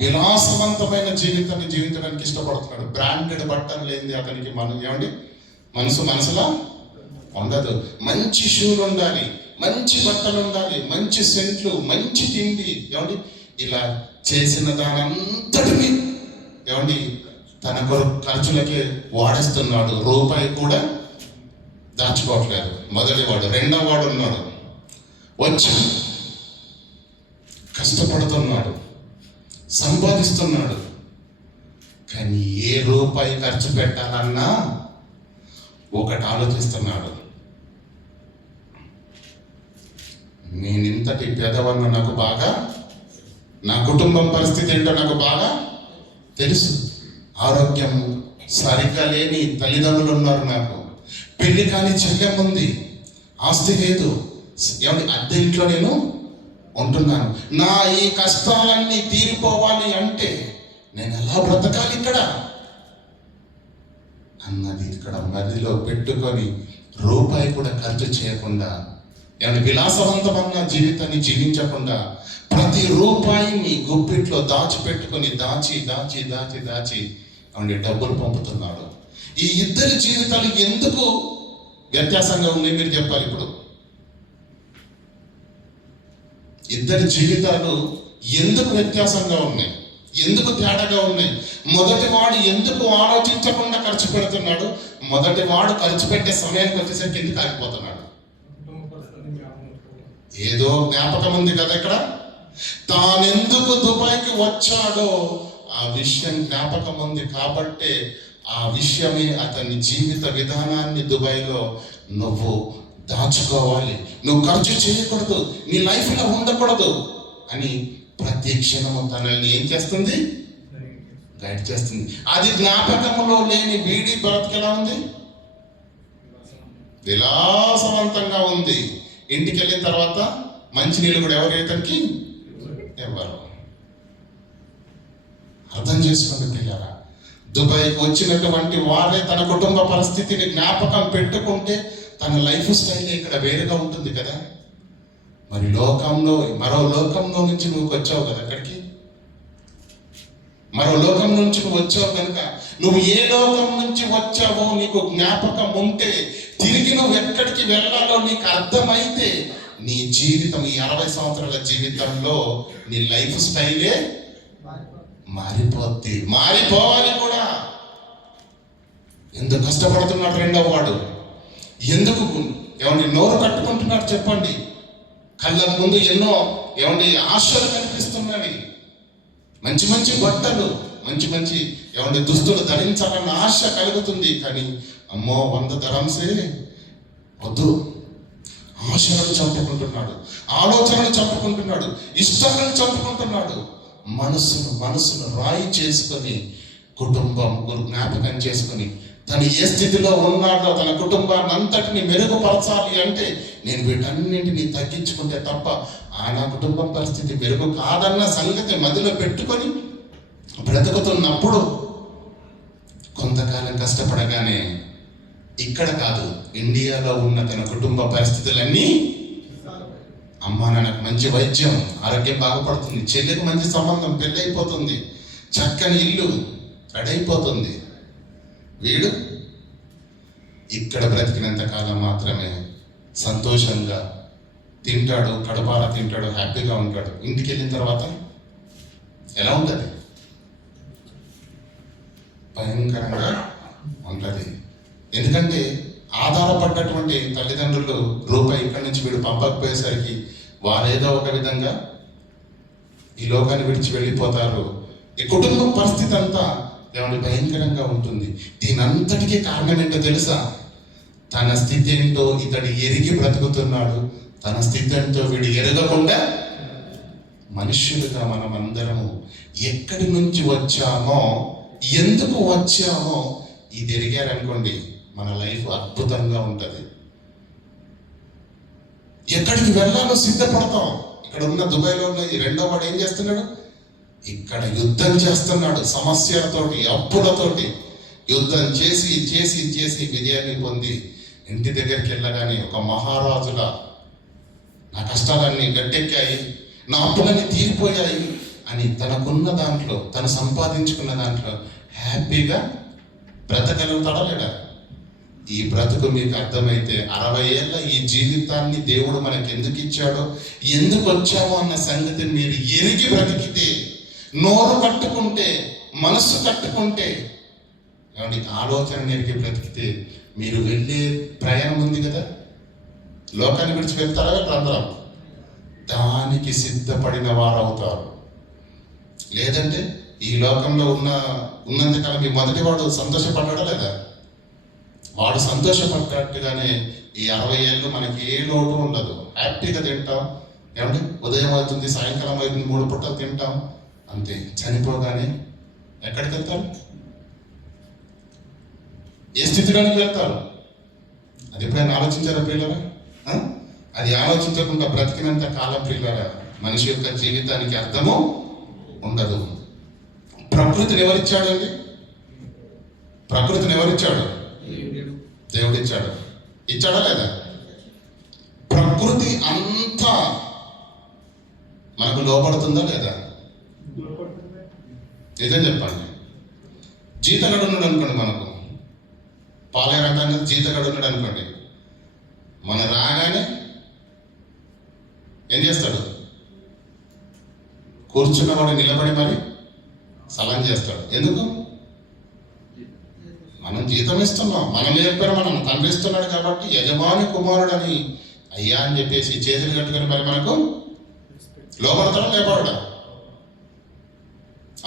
విలాసవంతమైన జీవితాన్ని జీవించడానికి ఇష్టపడుతున్నాడు. బ్రాండెడ్ బట్టలు లేనిది అతనికి మనసులో ఉండదు. మంచి షూలు ఉండాలి, మంచి బట్టలు ఉండాలి, మంచి సెంట్లు, మంచి తిండి. ఇలా చేసిన దానంతటిని తన కొరకు ఖర్చులకి వాడేస్తున్నాడు. రూపాయి కూడా దాచుకోవట్లేదు. మొదటి వాడు. రెండవ వాడు ఉన్నాడు, వచ్చి కష్టపడుతున్నాడు, సంపాదిస్తున్నాడు. కానీ ఏ రూపాయి ఖర్చు పెట్టాలన్నా ఒకటి ఆలోచిస్తున్నాడు. నేనింతటి పేదవన్న నాకు బాగా, నా కుటుంబం పరిస్థితి ఏంటో నాకు బాగా తెలుసు. ఆరోగ్యం సరిగ్గా లేని తల్లిదండ్రులు ఉన్నారు, నాకు పెళ్లి కాని చెల్లెం ఉంది, ఆస్తి లేదు, అద్దె ఇంట్లో నేను ఉంటున్నాను. నా ఈ కష్టాలన్నీ తీరిపోవాలి అంటే నేను ఎలా బ్రతకాలి ఇక్కడ అన్నది ఇక్కడ మధ్యలో పెట్టుకొని రూపాయి కూడా ఖర్చు చేయకుండా, విలాసవంతమైన జీవితాన్ని జీవించకుండా ప్రతి రూపాయిని గుప్పిట్లో దాచిపెట్టుకొని దాచి డబ్బులు పంపుతున్నాడు. ఈ ఇద్దరి జీవితాలు ఎందుకు వ్యత్యాసంగా ఉన్నాయి మీరు చెప్పాలి. ఇప్పుడు ఇద్దరి జీవితాలు ఎందుకు వ్యత్యాసంగా ఉన్నాయి, ఎందుకు తేడాగా ఉన్నాయి? మొదటి వాడు ఎందుకు ఆలోచించకుండా ఖర్చు పెడుతున్నాడు? మొదటి వాడు ఖర్చు పెట్టే సమయానికి వచ్చేసరికి ఎందుకు ఆగిపోతున్నాడు? ఏదో జ్ఞాపకం ఉంది కదా ఇక్కడ. తానెందుకు దుబాయ్కి వచ్చాడో ఆ విషయం జ్ఞాపకం ఉంది కాబట్టి ఆ విషయమే అతని జీవిత విధానాన్ని దుబాయ్లో నువ్వు దాచుకోవాలి, నువ్వు ఖర్చు చేయకూడదు, నీ లైఫ్ ఇలా ఉండకూడదు అని ప్రతి క్షణము తనని ఏం చేస్తుంది? గైడ్ చేస్తుంది. అది జ్ఞాపకంలో లేని వీడి బ్రతుకు ఎలా ఉంది? విలాసవంతంగా ఉంది. ఇంటికి వెళ్ళిన తర్వాత మంచినీళ్ళు కూడా ఎవరు ఇతనికి ఎవరు? అర్థం చేసుకోండి పిల్లరా. దుబాయ్కి వచ్చినటువంటి వారే తన కుటుంబ పరిస్థితిని జ్ఞాపకం పెట్టుకుంటే తన లైఫ్ స్టైల్ ఇక్కడ వేరుగా ఉంటుంది కదా. మరి మరో లోకంలో నుంచి నువ్వు వచ్చావు కదా అక్కడికి. మరో లోకం నుంచి నువ్వు వచ్చావు కనుక నువ్వు ఏ లోకం నుంచి వచ్చావో నీకు జ్ఞాపకం ఉంటే, తిరిగి నువ్వు ఎక్కడికి వెళ్ళాలో నీకు అర్థమైతే, నీ జీవితం, ఈ 60 సంవత్సరాల జీవితంలో నీ లైఫ్ స్టైలే మారిపోద్ది. మారిపోవాలి కూడా. ఎందుకు కష్టపడుతున్నాడు రెండవ వాడు? ఎందుకు ఏమండి నోరు కట్టుకుంటున్నాడు చెప్పండి? కళ్ళ ముందు ఎన్నో ఏమండి ఆశలు కనిపిస్తున్నాయి. మంచి మంచి బట్టలు, మంచి మంచి ఏమండి దుస్తులు ధరించాలన్న ఆశ కలుగుతుంది. కానీ అమ్మో 100 దరమ్సే వద్దు. ఆశలను చంపుకుంటున్నాడు, ఆలోచనలు చంపుకుంటున్నాడు, ఇష్టాలను చంపుకుంటున్నాడు. మనసును రాయి చేసుకొని, కుటుంబం జ్ఞాపకం చేసుకొని, తను ఏ స్థితిలో ఉన్నాడో తన కుటుంబాన్ని అంతటిని మెరుగుపరచాలి అంటే నేను వీటన్నింటినీ తగ్గించుకుంటే తప్ప నా కుటుంబం పరిస్థితి మెరుగు కాదన్న సంగతి మదిలో పెట్టుకొని బ్రతుకుతున్నప్పుడు కొంతకాలం కష్టపడగానే ఇక్కడ కాదు, ఇండియాలో ఉన్న తన కుటుంబ పరిస్థితులన్నీ, అమ్మా నాన్నకు మంచి వైద్యం, ఆరోగ్యం బాగుపడుతుంది, చెల్లికి మంచి సంబంధం, పెళ్ళి అయిపోతుంది, చక్కని ఇల్లు రెడీ అయిపోతుంది. వీడు ఇక్కడ బ్రతికినంత కాలం మాత్రమే సంతోషంగా తింటాడు, కడుపారా తింటాడు, హ్యాపీగా ఉంటాడు. ఇంటికి వెళ్ళిన తర్వాత ఎలా ఉంటుంది? భయంకరంగా ఉంటుంది. ఎందుకంటే ఆధారపడ్డటువంటి తల్లిదండ్రులు రూపాయి ఇక్కడి నుంచి వీడు పంపకపోయేసరికి వారేదో ఒక విధంగా ఈ లోకాన్ని విడిచి వెళ్ళిపోతారు. ఈ కుటుంబం పరిస్థితి అంతా ఏమంటే భయంకరంగా ఉంటుంది. దీనంతటికీ కారణం ఏంటో తెలుసా? తన స్థితి ఏంటో ఇతడు ఎరిగి బ్రతుకుతున్నాడు, తన స్థితి ఏంటో వీడు ఎరగకుండా. మనుష్యులుగా మనం అందరము ఎక్కడి నుంచి వచ్చామో, ఎందుకు వచ్చామో ఇది ఎరిగారనుకోండి, మన లైఫ్ అద్భుతంగా ఉంటుంది. ఎక్కడికి వెళ్ళాలో సిద్ధపడతాం. ఇక్కడ ఉన్న దుబాయ్లో ఉన్న ఈ రెండో వాడు ఏం చేస్తున్నాడు? ఇక్కడ యుద్ధం చేస్తున్నాడు సమస్యలతోటి, అప్పులతోటి. యుద్ధం చేసి చేసి చేసి విజయాన్ని పొంది ఇంటి దగ్గరికి వెళ్ళగానే ఒక మహారాజులా నా కష్టాలన్నీ గట్టెక్కాయి, నా అప్పులన్నీ తీరిపోయాయి అని తనకున్న దాంట్లో, తను సంపాదించుకున్న దాంట్లో హ్యాపీగా బ్రతకగలుగుతాడా లేడా? ఈ బ్రతుకు మీకు అర్థమైతే 60 ఏళ్ళ ఈ జీవితాన్ని దేవుడు మనకి ఎందుకు ఇచ్చాడో, ఎందుకు వచ్చామో అన్న సంగతిని మీరు ఎరిగి బ్రతికితే, నోరు కట్టుకుంటే, మనస్సు కట్టుకుంటే, ఏమండి ఆలోచన ఎరిగి బ్రతికితే, మీరు వెళ్ళే ప్రయాణం ఉంది కదా, లోకాన్ని విడిచి వెళ్తారా అందరం? దానికి సిద్ధపడిన వారు అవుతారు. లేదంటే ఈ లోకంలో ఉన్నంతకాలం మీ మొదటి వాడు సంతోషపడ్డాడా లేదా? వాడు సంతోషపడ్డట్టుగానే ఈ 60 ఏళ్ళు మనకి ఏ లోటు ఉండదు. హ్యాపీగా తింటాం. ఏమంటే ఉదయం అవుతుంది, సాయంకాలం అవుతుంది, 3 పూటలు తింటాం, అంతే. చనిపోగానే ఎక్కడికి వెళ్తారు? ఏ స్థితిలోనికి వెళ్తారు? అది ఎప్పుడైనా ఆలోచించారా ప్రియులరా? అది ఆలోచించకుండా బ్రతికినంత కాలం ప్రియులరా మనిషి యొక్క జీవితానికి అర్థము ఉండదు. ప్రకృతిని ఎవరిచ్చాడండి? ప్రకృతిని ఎవరిచ్చాడు? దేవుడిచ్చాడు. ఇచ్చాడా లేదా? ప్రకృతి అంతా మనకు లోపడుతుందా లేదా? నిజం చెప్పండి. జీతగాడు ఉన్నాడు అనుకోండి, మనకు పాలేరంటాం కదా, జీతగాడు ఉన్నాడు అనుకోండి, మన రాగానే ఏం చేస్తాడు? కూర్చున్నవాడు నిలబడి మరి సలాం చేస్తాడు. ఎందుకు? మనం జీతం ఇస్తున్నాం, మనం చెప్పారు, మనం తండ్రి ఇస్తున్నాడు కాబట్టి యజమాని కుమారుడు అని అయ్యా అని చెప్పేసి చేతులు కట్టుకొని మరి మనకు లోపడతాడా లేపడా?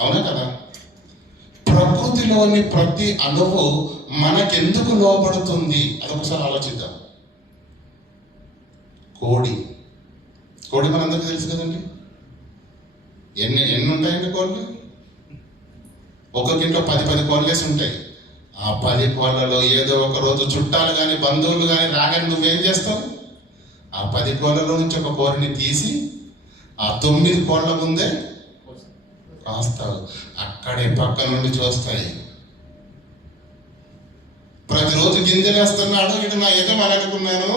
అవునా కదా? ప్రకృతిలోని ప్రతి అణువు మనకెందుకు లోపడుతుంది? అదొకసారి ఆలోచిద్దాం. కోడి మనందరికీ తెలుసు కదండి. ఎన్ని ఉంటాయండి కోళ్ళు? ఒక్కొక్క ఇంట్లో 10 కోళ్ళేసి ఉంటాయి. ఆ 10 కోళ్ళలో ఏదో ఒక రోజు చుట్టాలు కానీ బంధువులు కానీ రాగానే నువ్వేం చేస్తావు? ఆ 10 కోళ్ళలో నుంచి ఒక కోరిని తీసి ఆ 9 కోళ్ళ ముందే కాస్తావు. అక్కడే పక్క నుండి చూస్తాయి. ప్రతిరోజు గింజలేస్తున్నాడు వీడు, నా యజమాని అనుకున్నాను,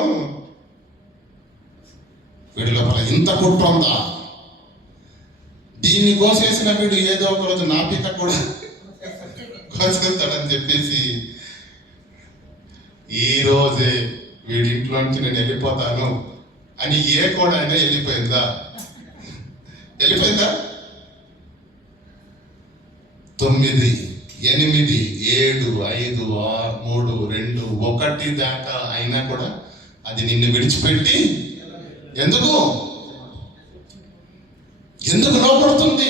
వీడి లోపల ఇంత కుట్ర ఉందా, దీన్ని కోసేసిన వీడు ఏదో ఒక రోజు నా పీక కూడా కోసేస్తాడని చెప్పేసి ఈ రోజే వీడి ఇంట్లో నుంచి నేను వెళ్ళిపోతాను అని ఏ కూడా అయినా వెళ్ళిపోయిందా? 9, 8, 7, 5, 6, 3, 2, 1 దాకా అయినా కూడా అది నిన్ను విడిచిపెట్టి ఎందుకు లోపడుతుంది?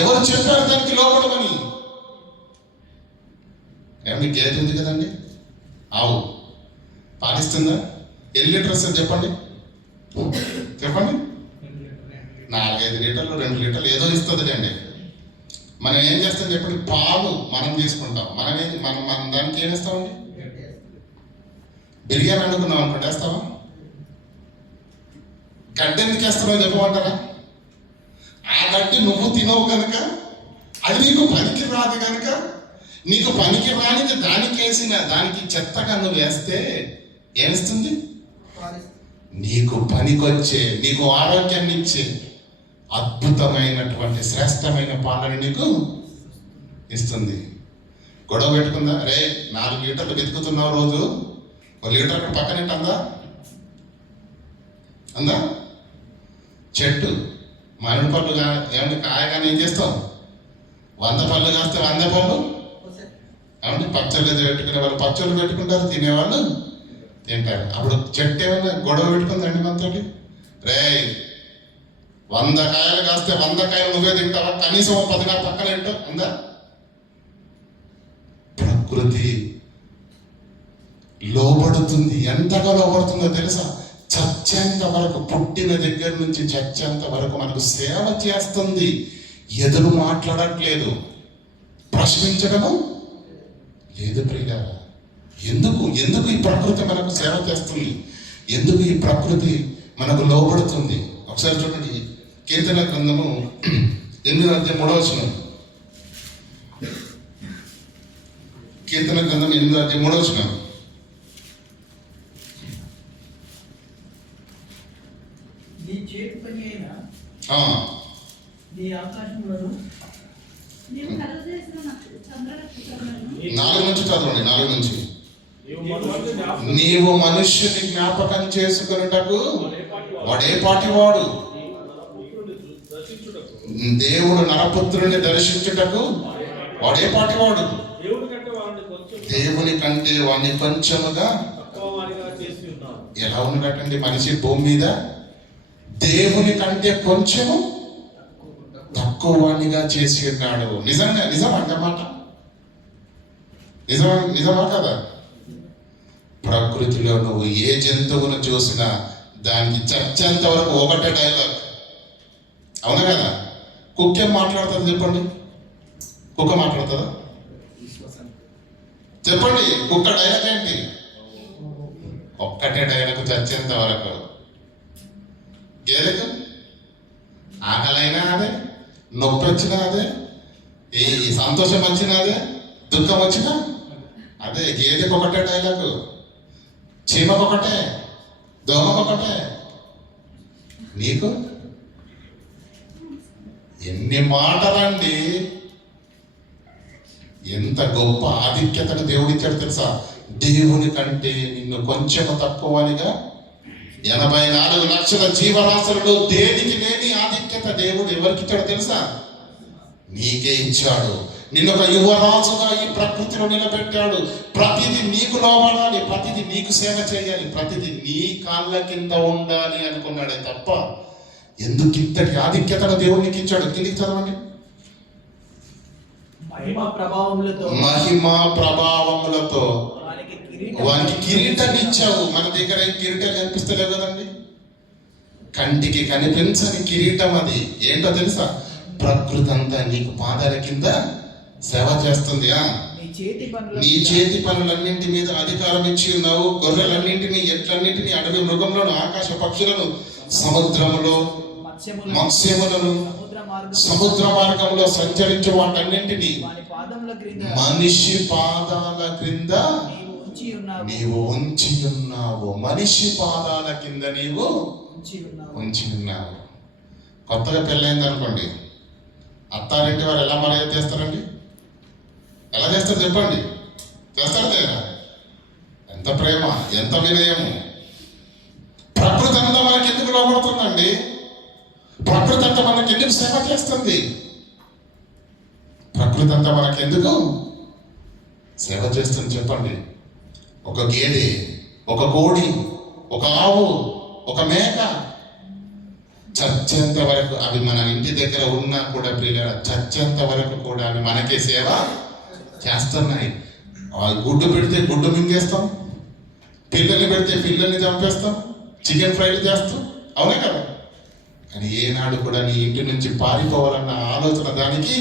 ఎవరు చెప్పారు దానికి లోపడమని? ఏమండి, గేదె ఉంది కదండి, ఆవు పాలిస్తుందా? ఎన్ని లీటర్స్ చెప్పండి? 4-5 లీటర్లు 2 లీటర్లు ఏదో ఇస్తుంది అండి. మనం ఏం చేస్తాం చెప్పండి? పాలు మనం తీసుకుంటాం. మనం దానికి ఏం వేస్తామండి? బిర్యానీ అనుకున్నాం అనుకోండి, వేస్తావా? గడ్డి ఎందుకు వేస్తామో చెప్పమంటారా? ఆ గడ్డి నువ్వు తినవు కనుక, అది నీకు పనికి రాదు కనుక, నీకు పనికి రానిది దానికి వేసిన దానికి చెత్తగా నువ్వు వేస్తే ఏమిస్తుంది? నీకు పనికొచ్చే, నీకు ఆరోగ్యాన్ని ఇచ్చే అద్భుతమైనటువంటి శ్రేష్టమైన పాలన నీకు ఇస్తుంది. గొడవ పెట్టుకుందా? రే 4 లీటర్లు వెతుకుతున్నావు రోజు, 1 లీటర్ అక్కడ పక్కన అందా? చెట్టు మామిడి పళ్ళు ఏమంటే కాయగానే ఏం చేస్తాం? 100 పళ్ళు కాస్తే 100 పళ్ళు ఏమంటే పచ్చళ్ళు పెట్టుకునే వాళ్ళు పచ్చళ్ళు పెట్టుకుంటారు, తినేవాళ్ళు తింటారు. అప్పుడు చెట్టు ఏమన్నా గొడవ పెట్టుకుందండి మనతోటి? రే 100 కాయలు కాస్తే 100 కాయలు నువ్వే తింటావా? కనీసం 10 కాయలు పక్కన ఏంటో ఉందా? ప్రకృతి లోబడుతుంది. ఎంతగా లోబడుతుందో తెలుసా? చచ్చేంత వరకు, పుట్టిన దగ్గర నుంచి చచ్చేంత వరకు మనకు సేవ చేస్తుంది. ఎదురు మాట్లాడట్లేదు, ప్రశ్నించడము లేదు. ప్రియులారా, ఎందుకు ఈ ప్రకృతి మనకు సేవ చేస్తుంది? ఎందుకు ఈ ప్రకృతి మనకు లోబడుతుంది? ఒకసారి చూడండి, కీర్తన గ్రంథము 8:3. కీర్తన గ్రంథం 8:3. నీ చేతి పని అయినా నీ ఆకాశంలోను 4 నుంచి చదవండి. 4 నుంచి. నీవు మనుష్యుని జ్ఞాపకం చేసుకున్నటకు వాడే పాటివాడు, దేవుడు నరపుత్రుని దర్శించుటకు వాడే పాటివాడు. దేవుని కంటే వాడిని కొంచెముగా ఎలా ఉన్నటండి మనిషి భూమి మీద? దేవుని కంటే కొంచెము తక్కువ వాణిగా చేసి ఉన్నాడు. నిజమా అన్నమాట? నిజమా కదా? ప్రకృతిలో నువ్వు ఏ జంతువును చూసినా దానికి చచ్చేంత వరకు ఒకటే డైలాగ్, అవునా కదా? కుక్క ఏం మాట్లాడుతుంది చెప్పండి? కుక్క మాట్లాడుతుందా? చెప్పండి, కుక్క డైలాగ్ ఏంటి? ఒక్కటే డైలాగ్, చచ్చేంత వరకు. గేదెకు ఆకలైనా అదే, నొప్పి వచ్చినా అదే, ఈ సంతోషం వచ్చినా అదే, దుఃఖం వచ్చినా అదే. గేదెకు ఒకటే డైలాగు, చీమకొకటే, దోమకొకటే. నీకు ఎన్ని మాటలండి! ఎంత గొప్ప ఆధిక్యతను దేవుడిచ్చాడు తెలుసా? దేవుని కంటే నిన్ను కొంచెం తక్కువనిగా 84 లక్షల జీవరాశులలో దేనికి లేని ఆధిక్యత దేవుడు ఎవరికి ఇచ్చాడు తెలుసా? నీకే ఇచ్చాడు. నిన్ను ఒక యువరాజుగా ఈ ప్రకృతిలో నిలబెట్టాడు. ప్రతిదీ నీకు లోబడాలి, ప్రతిదీ నీకు సేవ చేయాలి, ప్రతిదీ నీ కాళ్ళ కింద ఉండాలి అనుకున్నాడే తప్ప ఎందుకు ఇంతటి ఆధిక్యతను దేవునికి ఇచ్చాడు? కిందికి చదవండి. మహిమా ప్రభావములతో వానికి కిరీటాన్ని ఇచ్చావు. మన దగ్గర ఏం కిరీటాలు కనిపిస్తలేవు కదండి. కంటికి కనిపించని కిరీటం అది. ఏంటో తెలుసా? ప్రకృతి అంతా నీకు పాదాల కింద సేవ చేస్తుంది. నీ చేతి పనులన్నింటి మీద అధికారం ఇచ్చి ఉన్నావు. గొర్రెలన్నింటినీ, ఎట్లన్నింటినీ, అడవి మృగములను, ఆకాశ పక్షులను, సముద్రములో మత్స్యములను, సముద్ర మార్గంలో సంచరించే వాటన్నింటినీ మనిషి పాదాల క్రింద నీవు ఉంచి ఉన్నావు. మనిషి పాదాల కింద నీవు ఉంచి ఉన్నావు. కొత్తగా పెళ్ళైంది అనుకోండి, అత్తారింటి వారు ఎలా మర్యాద చేస్తారండి? ఎలా చేస్తారు చెప్పండి? చేస్తారు లేదా? ఎంత ప్రేమ, ఎంత వినయము. ప్రకృతి అంతా మనకి ఎందుకు లోపడుతుందండి? ప్రకృతి అంతా మనకి ఎందుకు సేవ చేస్తుంది? ప్రకృతి అంతా మనకి ఎందుకు సేవ చేస్తుంది చెప్పండి? ఒక గేదె, ఒక కోడి, ఒక ఆవు, ఒక మేక చచ్చేంత వరకు అవి మన ఇంటి దగ్గర ఉన్నా కూడా ప్రియులారా, చచ్చేంత వరకు కూడా అవి మనకే సేవ చేస్తున్నాయి. గుడ్డు పెడితే గుడ్డు మింగేస్తాం, పిల్లల్ని పెడితే పిల్లల్ని చంపేస్తాం, చికెన్ ఫ్రైలు చేస్తాం, అవునా కదా? కానీ ఏనాడు కూడా నీ ఇంటి నుంచి పారిపోవాలన్న ఆలోచన దానికి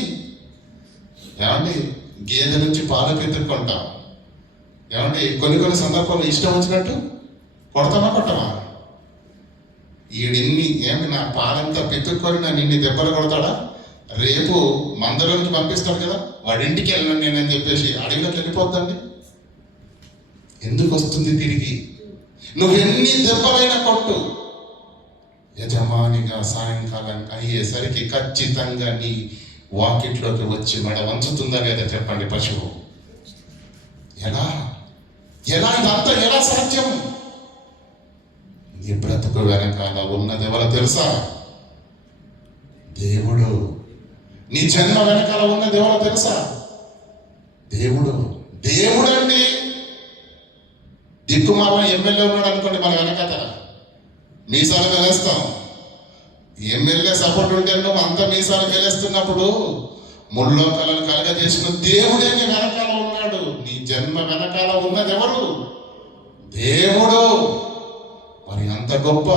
ఏమండి? గేదె నుంచి పాలు పెతుక్కుంటాం ఏమండి? కొన్ని సందర్భాల్లో ఇష్టం వచ్చినట్టు కొడతామా కొట్టమా? ఈడిన్ని ఏమి నా పాలంతా పెతుక్కొని నన్ను ఇన్ని దెబ్బలు కొడతాడా? రేపు మందలోనికి పంపిస్తాడు కదా, వాడింటికి వెళ్ళను నేనని చెప్పేసి అడవిలోకి వెళ్ళిపోద్దండి. ఎందుకు వస్తుంది తిరిగి? నువ్వెన్ని దెబ్బలైనా కొట్టు, యజమానిగా సాయంకాలం అయ్యేసరికి ఖచ్చితంగా నీ వాకిట్లోకి వచ్చి మెడ వంచుతుందా లేదా చెప్పండి పశువు? ఎలా ఇదంతా ఎలా సాధ్యం? నీ బ్రతుకు వెనకాల ఉన్నది ఎవరో తెలుసా? దేవుడు. నీ జన్మ వెనకాల ఉన్నది ఎవరో తెలుసా? దేవుడు. దేవుడు అండి. దిక్కుమాల ఎమ్మెల్యే ఉన్నాడు అనుకోండి మన వెనకాల, మీసాలు వెలేస్తాం. ఎమ్మెల్యే సపోర్ట్ ఉంటే నువ్వు అంతా మీసాలు వెలేస్తున్నప్పుడు ముల్లోకాలను కలగజేసిన దేవుడే నీ వెనకాల ఉన్నాడు. నీ జన్మ వెనకాల ఉన్నది ఎవరు? దేవుడు. మరి అంత గొప్ప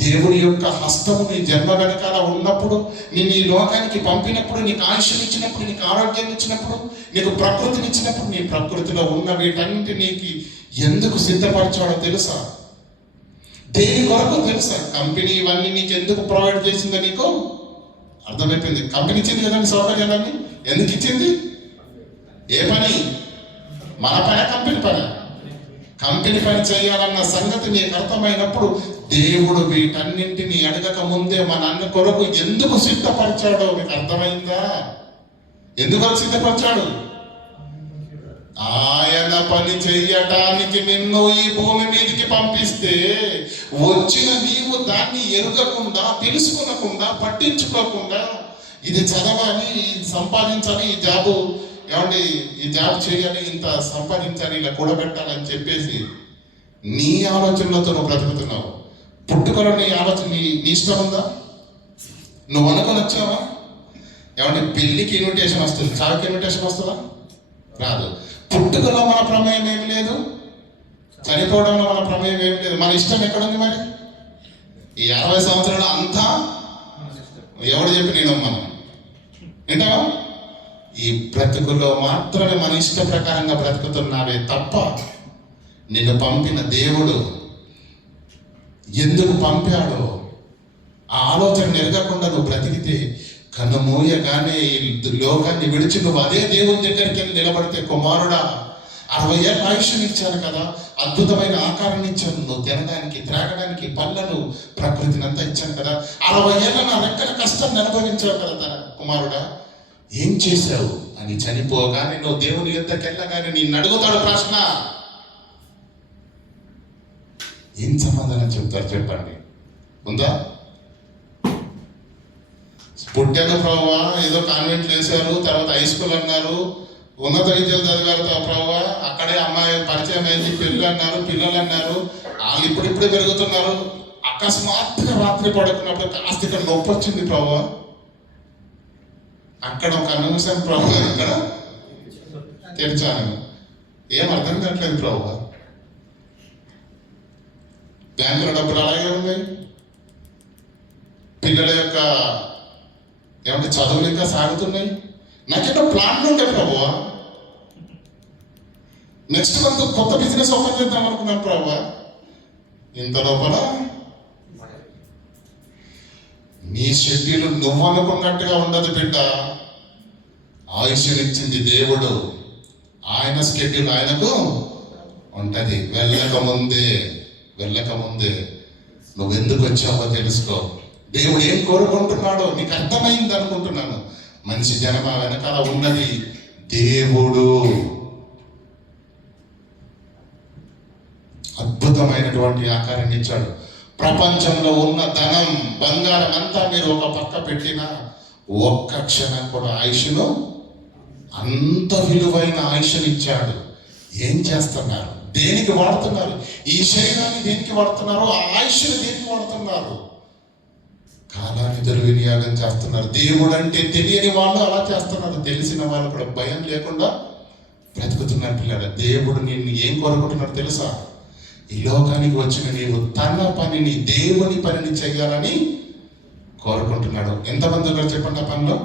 దేవుడి యొక్క హస్తము నీ జన్మ వెనకాల ఉన్నప్పుడు, నేను ఈ లోకానికి పంపినప్పుడు, నీకు ఆయుష్యం ఇచ్చినప్పుడు, నీకు ఆరోగ్యాన్ని ఇచ్చినప్పుడు, నీకు ప్రకృతిని ఇచ్చినప్పుడు, నీ ప్రకృతిలో ఉన్న వీటన్నింటి నీకు ఎందుకు సిద్ధపరచాడో తెలుసా? దేని కొరకు తెలుసా? కంపెనీ ఇవన్నీ నీకు ఎందుకు ప్రొవైడ్ చేసిందో నీకు అర్థమైపోయింది. కంపెనీ ఇచ్చింది కదండి సౌకర్యాలన్నీ. ఎందుకు ఇచ్చింది? ఏ పని? మన పని, కంపెనీ పని. కంపెనీ పని చేయాలన్న సంగతి నీకు అర్థమైనప్పుడు, దేవుడు వీటన్నింటినీ అడగక ముందే మన అన్న కొరకు ఎందుకు సిద్ధపరిచాడో మీకు అర్థమైందా? ఎందుకు సిద్ధపరిచాడు? ఆయన పని చెయ్యటానికి నిన్ను ఈ భూమి మీదకి పంపిస్తే, వచ్చిన నీవు దాన్ని ఎరుగకుండా, తెలుసుకునకుండా, పట్టించుకోకుండా, ఇది చదవాలి, ఇది సంపాదించాలి, ఈ జాబు ఏమండి, ఈ జాబ్ చేయాలి, ఇంత సంపాదించాలి, ఇలా కూడబెట్టాలని చెప్పేసి నీ ఆలోచనలతో నువ్వు బ్రతుకుతున్నావు. పుట్టుకలో నీ ఆలోచన నీ ఇష్టం ఉందా? నువ్వు అనుకొని వచ్చావా? ఏమంటే పెళ్ళికి ఇన్విటేషన్ వస్తుంది, చావుకి ఇన్విటేషన్ వస్తుందా? రాదు. పుట్టుకలో మన ప్రమేయం ఏమి లేదు, చనిపోవడంలో మన ప్రమేయం ఏమి లేదు. మన ఇష్టం ఎక్కడుంది మరి? ఈ 60 సంవత్సరాలు అంతా ఎవడు చెప్పి నేను మనం వింటావా? ఈ బ్రతుకులో మాత్రమే మన ఇష్ట ప్రకారంగా బ్రతుకుతున్నావే తప్ప, నిన్ను పంపిన దేవుడు ఎందుకు పంపాడో ఆ ఆలోచన ఎరగకుండా నువ్వు బ్రతికితే, కన్నుమూయగానే ఈ లోకాన్ని విడిచి నువ్వు అదే దేవుని దగ్గరికి వెళ్ళి నిలబడితే, కుమారుడా 60 ఏళ్ళ ఆయుష్యం ఇచ్చాను కదా, అద్భుతమైన ఆకారాన్ని ఇచ్చాను, నువ్వు తినడానికి, త్రాగడానికి, పళ్ళను, ప్రకృతిని అంతా ఇచ్చాను కదా, 60 ఏళ్ళ నా రెక్కల కష్టాన్ని అనుభవించావు కదా తన కుమారుడా, ఏం చేశావు అని చనిపోగానే నువ్వు దేవుని యొద్దకు వెళ్ళగానే నిన్ను అడుగుతాడు ప్రశ్న. ఏం సమాధానం చెప్తారు చెప్పండి? ఉందా? పుట్టాను ప్రభువా, ఏదో కాన్వెంట్లు వేశారు, తర్వాత హై స్కూల్ అన్నారు, ఉన్నత విద్యలు చదివారు ప్రభువా, అక్కడే అమ్మాయి పరిచయం అయింది, పిల్లలు అన్నారు, పిల్లలు అన్నారు, వాళ్ళు ఇప్పుడిప్పుడే పెరుగుతున్నారు, అకస్మాత్తుగా రాత్రి పడుకున్నప్పుడు కాస్త ఇక్కడ నొప్పి వచ్చింది ప్రభువా, అక్కడ ఒక నిమిషం ప్రభువా ఇక్కడ తెరిచాను, ఏం అర్థం కావట్లేదు ప్రభువా, బ్యాంకులో డబ్బులు అలాగే ఉన్నాయి. పిల్లల యొక్క ఏమంటే చదువులు ఇంకా సాగుతున్నాయి. నాకేంటో ప్లాన్లు ఉంటాయి ప్రభువా. నెక్స్ట్ మంత్ కొత్త బిజినెస్ ఓపెన్ చేద్దాం అనుకున్నాను ప్రభువా. ఇంత లోపల నీ షెడ్యూల్ నువ్వు అనుకున్నట్టుగా ఉండదు బిడ్డ. ఆయుష్నిచ్చింది దేవుడు, ఆయన షెడ్యూల్ ఆయనకు ఉంటది. వెళ్ళకముందే నువ్వెందుకు వచ్చావో తెలుసుకో. దేవుడు ఏం కోరుకుంటున్నాడో నీకు అర్థమైంది అనుకుంటున్నాను. మనిషి జన్మ వెనకాల ఉన్నది దేవుడు. అద్భుతమైనటువంటి ఆకారాన్ని ఇచ్చాడు. ప్రపంచంలో ఉన్న ధనం బంగారం అంతా మీరు ఒక పక్క పెట్టినా ఒక్క క్షణం కూడా ఆయుష్ను, అంత విలువైన ఆయుష్ను ఇచ్చాడు. ఏం చేస్తున్నారు? దేనికి వాడుతున్నారు? ఈ శరీరాన్ని దేనికి వాడుతున్నారు? ఆ ఆయుష్ను దేనికి వాడుతున్నారు? కాలాన్ని దుర్వినియోగం చేస్తున్నారు. దేవుడు అంటే తెలియని వాళ్ళు అలా చేస్తున్నారు. తెలిసిన వాళ్ళు కూడా భయం లేకుండా బ్రతుకుతున్నారు. పిల్లలు, దేవుడు నిన్ను ఏం కోరుకుంటున్నాడు తెలుసా? ఈ లోకానికి వచ్చిన నీవు తన పనిని, దేవుని పనిని చేయాలని కోరుకుంటున్నాడు. ఎంతమంది ఉన్నారు చెప్పండి? ఆ పనిలో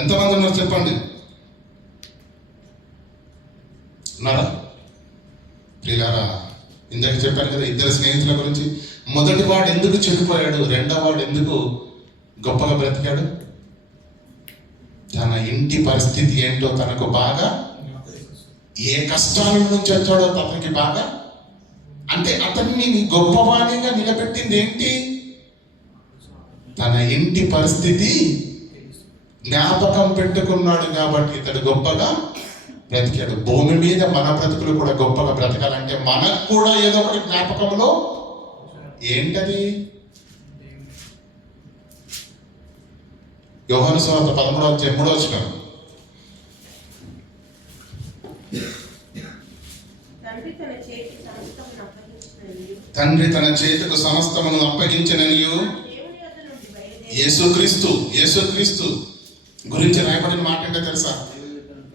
ఎంతమంది ఉన్నారు చెప్పండి? ఉన్నారా? ప్రియులారా, ఇందాక చెప్పాను కదా ఇద్దరు స్నేహితుల గురించి. మొదటి వాడు ఎందుకు చెడిపోయాడు? రెండవ వాడు ఎందుకు గొప్పగా బ్రతికాడు? తన ఇంటి పరిస్థితి ఏంటో తనకు బాగా, ఏ కష్టాల నుంచి వచ్చాడో అతనికి బాగా, అంటే అతన్ని గొప్పవాణిగా నిలబెట్టింది ఏంటి? తన ఇంటి పరిస్థితి జ్ఞాపకం పెట్టుకున్నాడు కాబట్టి ఇతడు గొప్పగా బ్రతికాడు. భూమి మీద మన బ్రతుకులు కూడా గొప్పగా బ్రతకాలంటే మనకు కూడా ఏదో ఒకటి జ్ఞాపకంలో ఏంటది? యోహాను సువార్త 13:3 తండ్రి తన చేతికి సమస్తమును అప్పగించిననియు యేసుక్రీస్తు గురించి రాయబడిన మాట ఏంటో తెలుసా?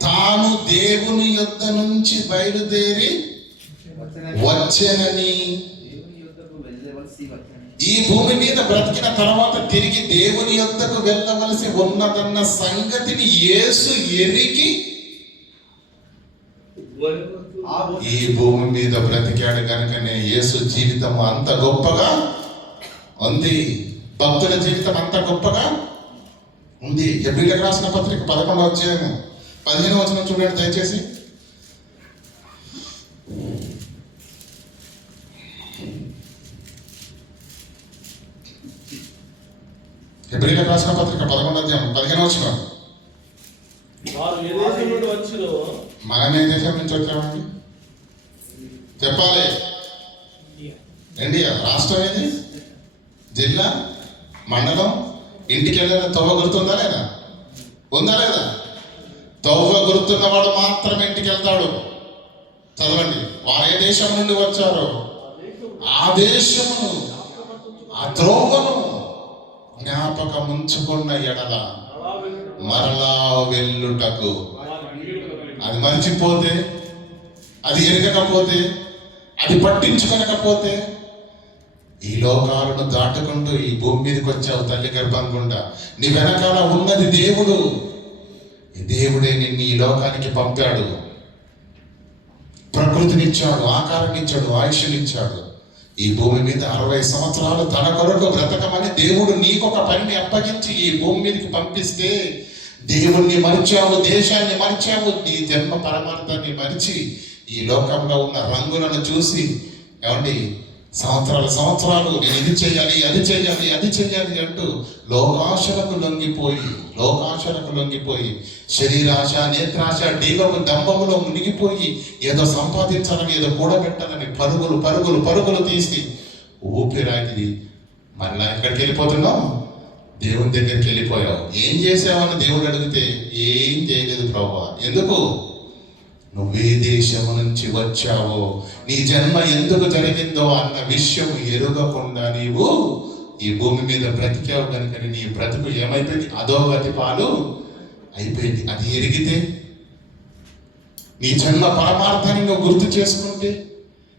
తాను దేవుని యొద్ద నుంచి బయలుదేరి వచ్చేనని. ఈ భూమి మీద బ్రతికిన తర్వాత తిరిగి దేవుని యొద్దకు వెళ్ళవలసి ఉన్నదన్న సంగతిని యేసు ఎరిగి ఈ భూమి మీద బ్రతికాడు కనుకనే యేసు జీవితం అంత గొప్పగా ఉంది. భక్తుల జీవితం అంత గొప్పగా ఉంది. హెబ్రీయులకు రాసిన పత్రిక 11:15 చూడండి దయచేసి. హెబ్రీయులకు రాసిన పత్రిక 11:15 మనం ఏ దేశం నుంచి వచ్చామండి? చెప్పాలి. ఇండియా. రాష్ట్రం ఏది? జిల్లా, మండలం, ఇంటికి వెళ్ళిన తవ్వ గుర్తుందా లేదా? ఉందా లేదా? తవ్వ గుర్తున్నవాడు మాత్రం ఇంటికి వెళ్తాడు. చదవండి. వారు ఏ దేశం నుండి వచ్చారో ఆ దేశమును, ఆ త్రోవను జ్ఞాపకం ఉంచుకున్న ఎడల మరలా వెళ్ళుటకు. అది మర్చిపోతే, అది ఎరగకపోతే, అది పట్టించుకొనకపోతే ఈ లోకాలను దాటుకుంటూ ఈ భూమి మీదకి వచ్చావు తల్లి గర్భం గుండా. నీ వెనకాల ఉన్నది దేవుడు. దేవుడే నిన్ను ఈ లోకానికి పంపాడు. ప్రకృతినిచ్చాడు, ఆకారాన్నిచ్చాడు, ఆయుష్నిచ్చాడు. ఈ భూమి మీద 60 సంవత్సరాలు తన కొరకు బ్రతకమని దేవుడు నీకొక పనిని అప్పగించి ఈ భూమి మీదకి పంపిస్తే దేవుణ్ణి మరిచావు, దేశాన్ని మరిచావు, నీ జన్మ పరమార్థాన్ని మరిచి ఈ లోకంలో ఉన్న రంగులను చూసి ఏమండి సంవత్సరాలు నేను ఇది చేయాలి, అది చేయాలి అంటూ లోకాశలకు లొంగిపోయి శరీరాశ, నేత్రాశ, డీగము, దంభములో మునిగిపోయి ఏదో సంపాదించాలని, ఏదో కూడబెట్టాలని పరుగులు తీసి ఊపిరాగి మళ్ళా ఎక్కడికి వెళ్ళిపోతున్నావు? దేవుని దగ్గరికి వెళ్ళిపోయావు. ఏం చేసావని దేవుడు అడిగితే ఏం చేయలేదు ప్రభువా. ఎందుకు? నువ్వే దేశము నుంచి వచ్చావో, నీ జన్మ ఎందుకు జరిగిందో అన్న విషయం ఎరుగకుండా నీవు ఈ భూమి మీద బ్రతికావు కనుక నీ బ్రతుకు ఏమైపోయింది? అధోగతి పాలు అయిపోయింది. అది ఎరిగితే, నీ జన్మ పరమార్థాన్ని నువ్వు గుర్తు చేసుకుంటే,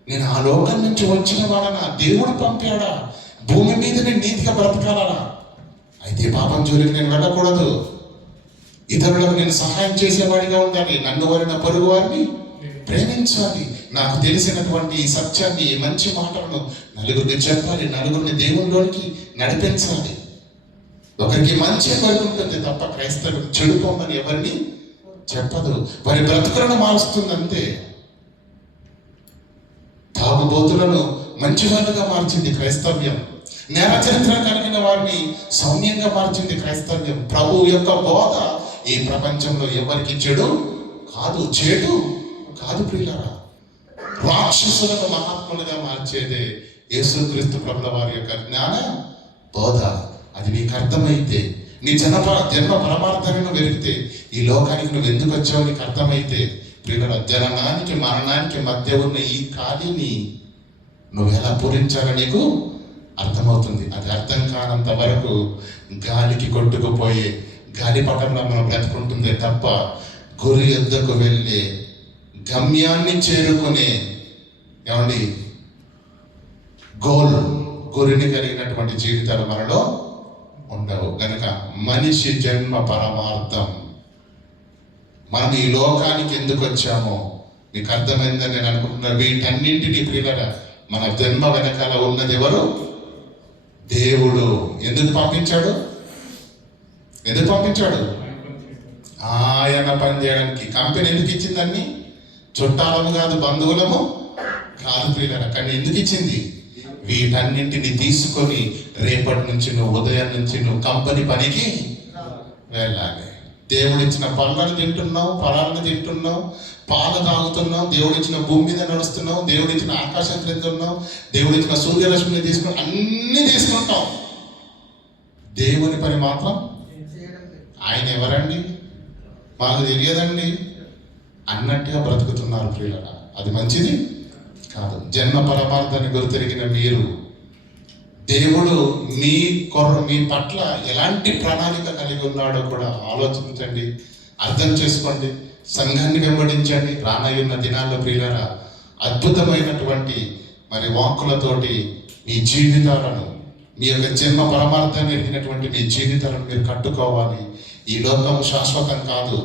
నేను ఆ లోకం నుంచి వచ్చిన వాడనా? దేవుడు పంపాడా? భూమి మీద నేను నీతిగా బ్రతకాలనా? అయితే పాపం జోలికి నేను వెళ్ళకూడదు. ఇతరులకు నేను సహాయం చేసేవాడిగా ఉండాలి. నన్ను వలన పొరుగు వారిని ప్రేమించాలి. నాకు తెలిసినటువంటి ఈ సత్యాన్ని, ఈ మంచి మాటలను నలుగురికి చెప్పాలి. నలుగురిని దేవునిలోనికి నడిపించాలి. ఒకరికి మంచి ఎవరికి ఉంటుంది తప్ప క్రైస్తవులు చెడుకోమని ఎవరిని చెప్పదు. వారి బ్రతుకులను మారుస్తుంది అంతే. తాగుబోతులను మంచి వాళ్ళుగా మార్చింది క్రైస్తవ్యం. నేర చరిత్ర కలిగిన వారిని సౌమ్యంగా మార్చింది క్రైస్తవ్యం. ప్రభు యొక్క బోధ ఈ ప్రపంచంలో ఎవరికి చెడు కాదు, చేటు కాదు ప్రియులారా. రాక్షసులను మహాత్ములుగా మార్చేదే యేసుక్రీస్తు ప్రభుల వారి యొక్క జ్ఞాన బోధ. అది నీకు అర్థమైతే, నీ జన్మ పరమార్థాన్ని వెలిగితే, ఈ లోకానికి నువ్వు ఎందుకు వచ్చావు నీకు అర్థమైతే, ప్రియుల జననానికి మరణానికి మధ్య ఉన్న ఈ ఖాళీని నువ్వు ఎలా పూరించాలో నీకు అర్థమవుతుంది. అది అర్థం కానంత వరకు గాలికి కొట్టుకుపోయే గాలిపటంలో మనం బ్రతుకుంటుందే తప్ప గురి యొద్దకు వెళ్ళే గమ్యాన్ని చేరుకునే ఏమండి గురిని కలిగినటువంటి జీవితాలు మనలో ఉండవు. కనుక మనిషి జన్మ పరమార్థం, మనం ఈ లోకానికి ఎందుకు వచ్చామో మీకు అర్థమైందని నేను అనుకుంటున్నాను. వీటన్నింటినీ ప్రియులరా మన జన్మ వెనకాల ఉన్నది ఎవరు? దేవుడు. ఎందుకు పంపించాడు? ఆయన పని చేయడానికి. కంపెనీ ఎందుకు ఇచ్చిందని? చుట్టాలము కాదు, బంధువులము కాదు ప్రియులరా. కానీ ఎందుకు ఇచ్చింది? వీటన్నింటిని తీసుకొని రేపటి నుంచి నువ్వు, ఉదయం నుంచి నువ్వు కంపెనీ పనికి వెళ్ళాలి. దేవుడిచ్చిన పళ్ళను తింటున్నావు, ఫలాలను తింటున్నావు, పాలు తాగుతున్నావు, దేవుడిచ్చిన భూమి మీద నడుస్తున్నావు, దేవుడిచ్చిన ఆకాశం తింటున్నావు, దేవుడిచ్చిన సూర్యరశ్మిని తీసుకుని అన్నీ తీసుకుంటావు. దేవుని పని మాత్రం ఆయన ఎవరండి, మాకు తెలియదండి అన్నట్టుగా బ్రతుకుతున్నారు ప్రియులరా. అది మంచిది కాదు. జన్మ పరమార్థాన్ని గుర్తెరిగిన మీరు, దేవుడు మీ పట్ల ఎలాంటి ప్రణాళిక కలిగి ఉన్నాడో కూడా ఆలోచించండి, అర్థం చేసుకోండి, సంఘాన్ని వెంబడించండి. రానయ్యున్న దినాల్లో ప్రియులరా అద్భుతమైనటువంటి వాక్కులతోటి మీ జీవితాలను, మీ యొక్క జన్మ పరమార్థాన్ని ఎరిగినటువంటి మీ జీవితాలను మీరు కట్టుకోవాలి. ఈ లోకం శాశ్వతం కాదు,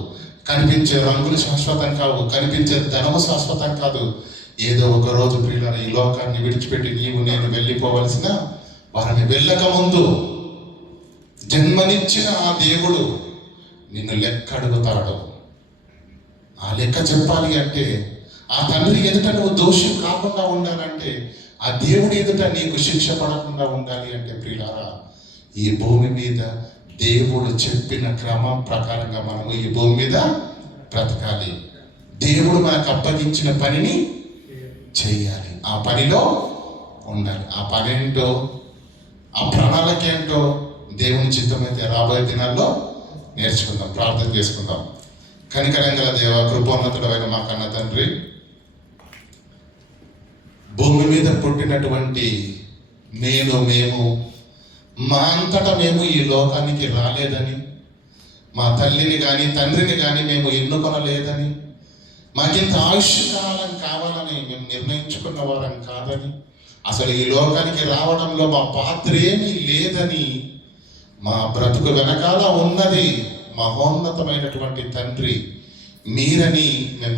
కనిపించే రంగులు శాశ్వతం కావు, కనిపించే ధనము శాశ్వతం కాదు. ఏదో ఒక రోజు ప్రియులరా ఈ లోకాన్ని విడిచిపెట్టి నీవు నేను వెళ్ళిపోవలసిన వారిని వెళ్ళక ముందు జన్మనిచ్చిన ఆ దేవుడు నిన్ను లెక్క అడుగుతాడు. ఆ లెక్క చెప్పాలి అంటే, ఆ తండ్రి ఎదుట నువ్వు దోషి కాకుండా ఉండాలంటే, ఆ దేవుడి ఎదుట నీకు శిక్ష పడకుండా ఉండాలి అంటే ప్రియులారా ఈ భూమి మీద దేవుడు చెప్పిన క్రమం ప్రకారంగా మనము ఈ భూమి మీద బ్రతకాలి. దేవుడు మనకు అప్పగించిన పనిని చేయాలి, ఆ పనిలో ఉండాలి. ఆ పని ఏంటో, ఆ ప్రణాళిక ఏంటో దేవుని చిత్తమైతే రాబోయే దినాల్లో నేర్చుకుందాం. ప్రార్థన చేసుకుందాం. కనికరం గల దేవ, కృపోన్నతుడైన మా కన్న తండ్రి, భూమి మీద పుట్టినటువంటి మేము మా అంతటా మేము ఈ లోకానికి రాలేదని, మా తల్లిని కానీ తండ్రిని కానీ మేము ఎన్నుకొనలేదని, మాకింత ఆయుష్ కాలం కావాలని మేము నిర్ణయించుకున్న వారం కాదని, అసలు ఈ లోకానికి రావడంలో మా పాత్ర ఏమీ లేదని, మా బ్రతుకు వెనకాల ఉన్నది మహోన్నతమైనటువంటి తండ్రి మీరని మేము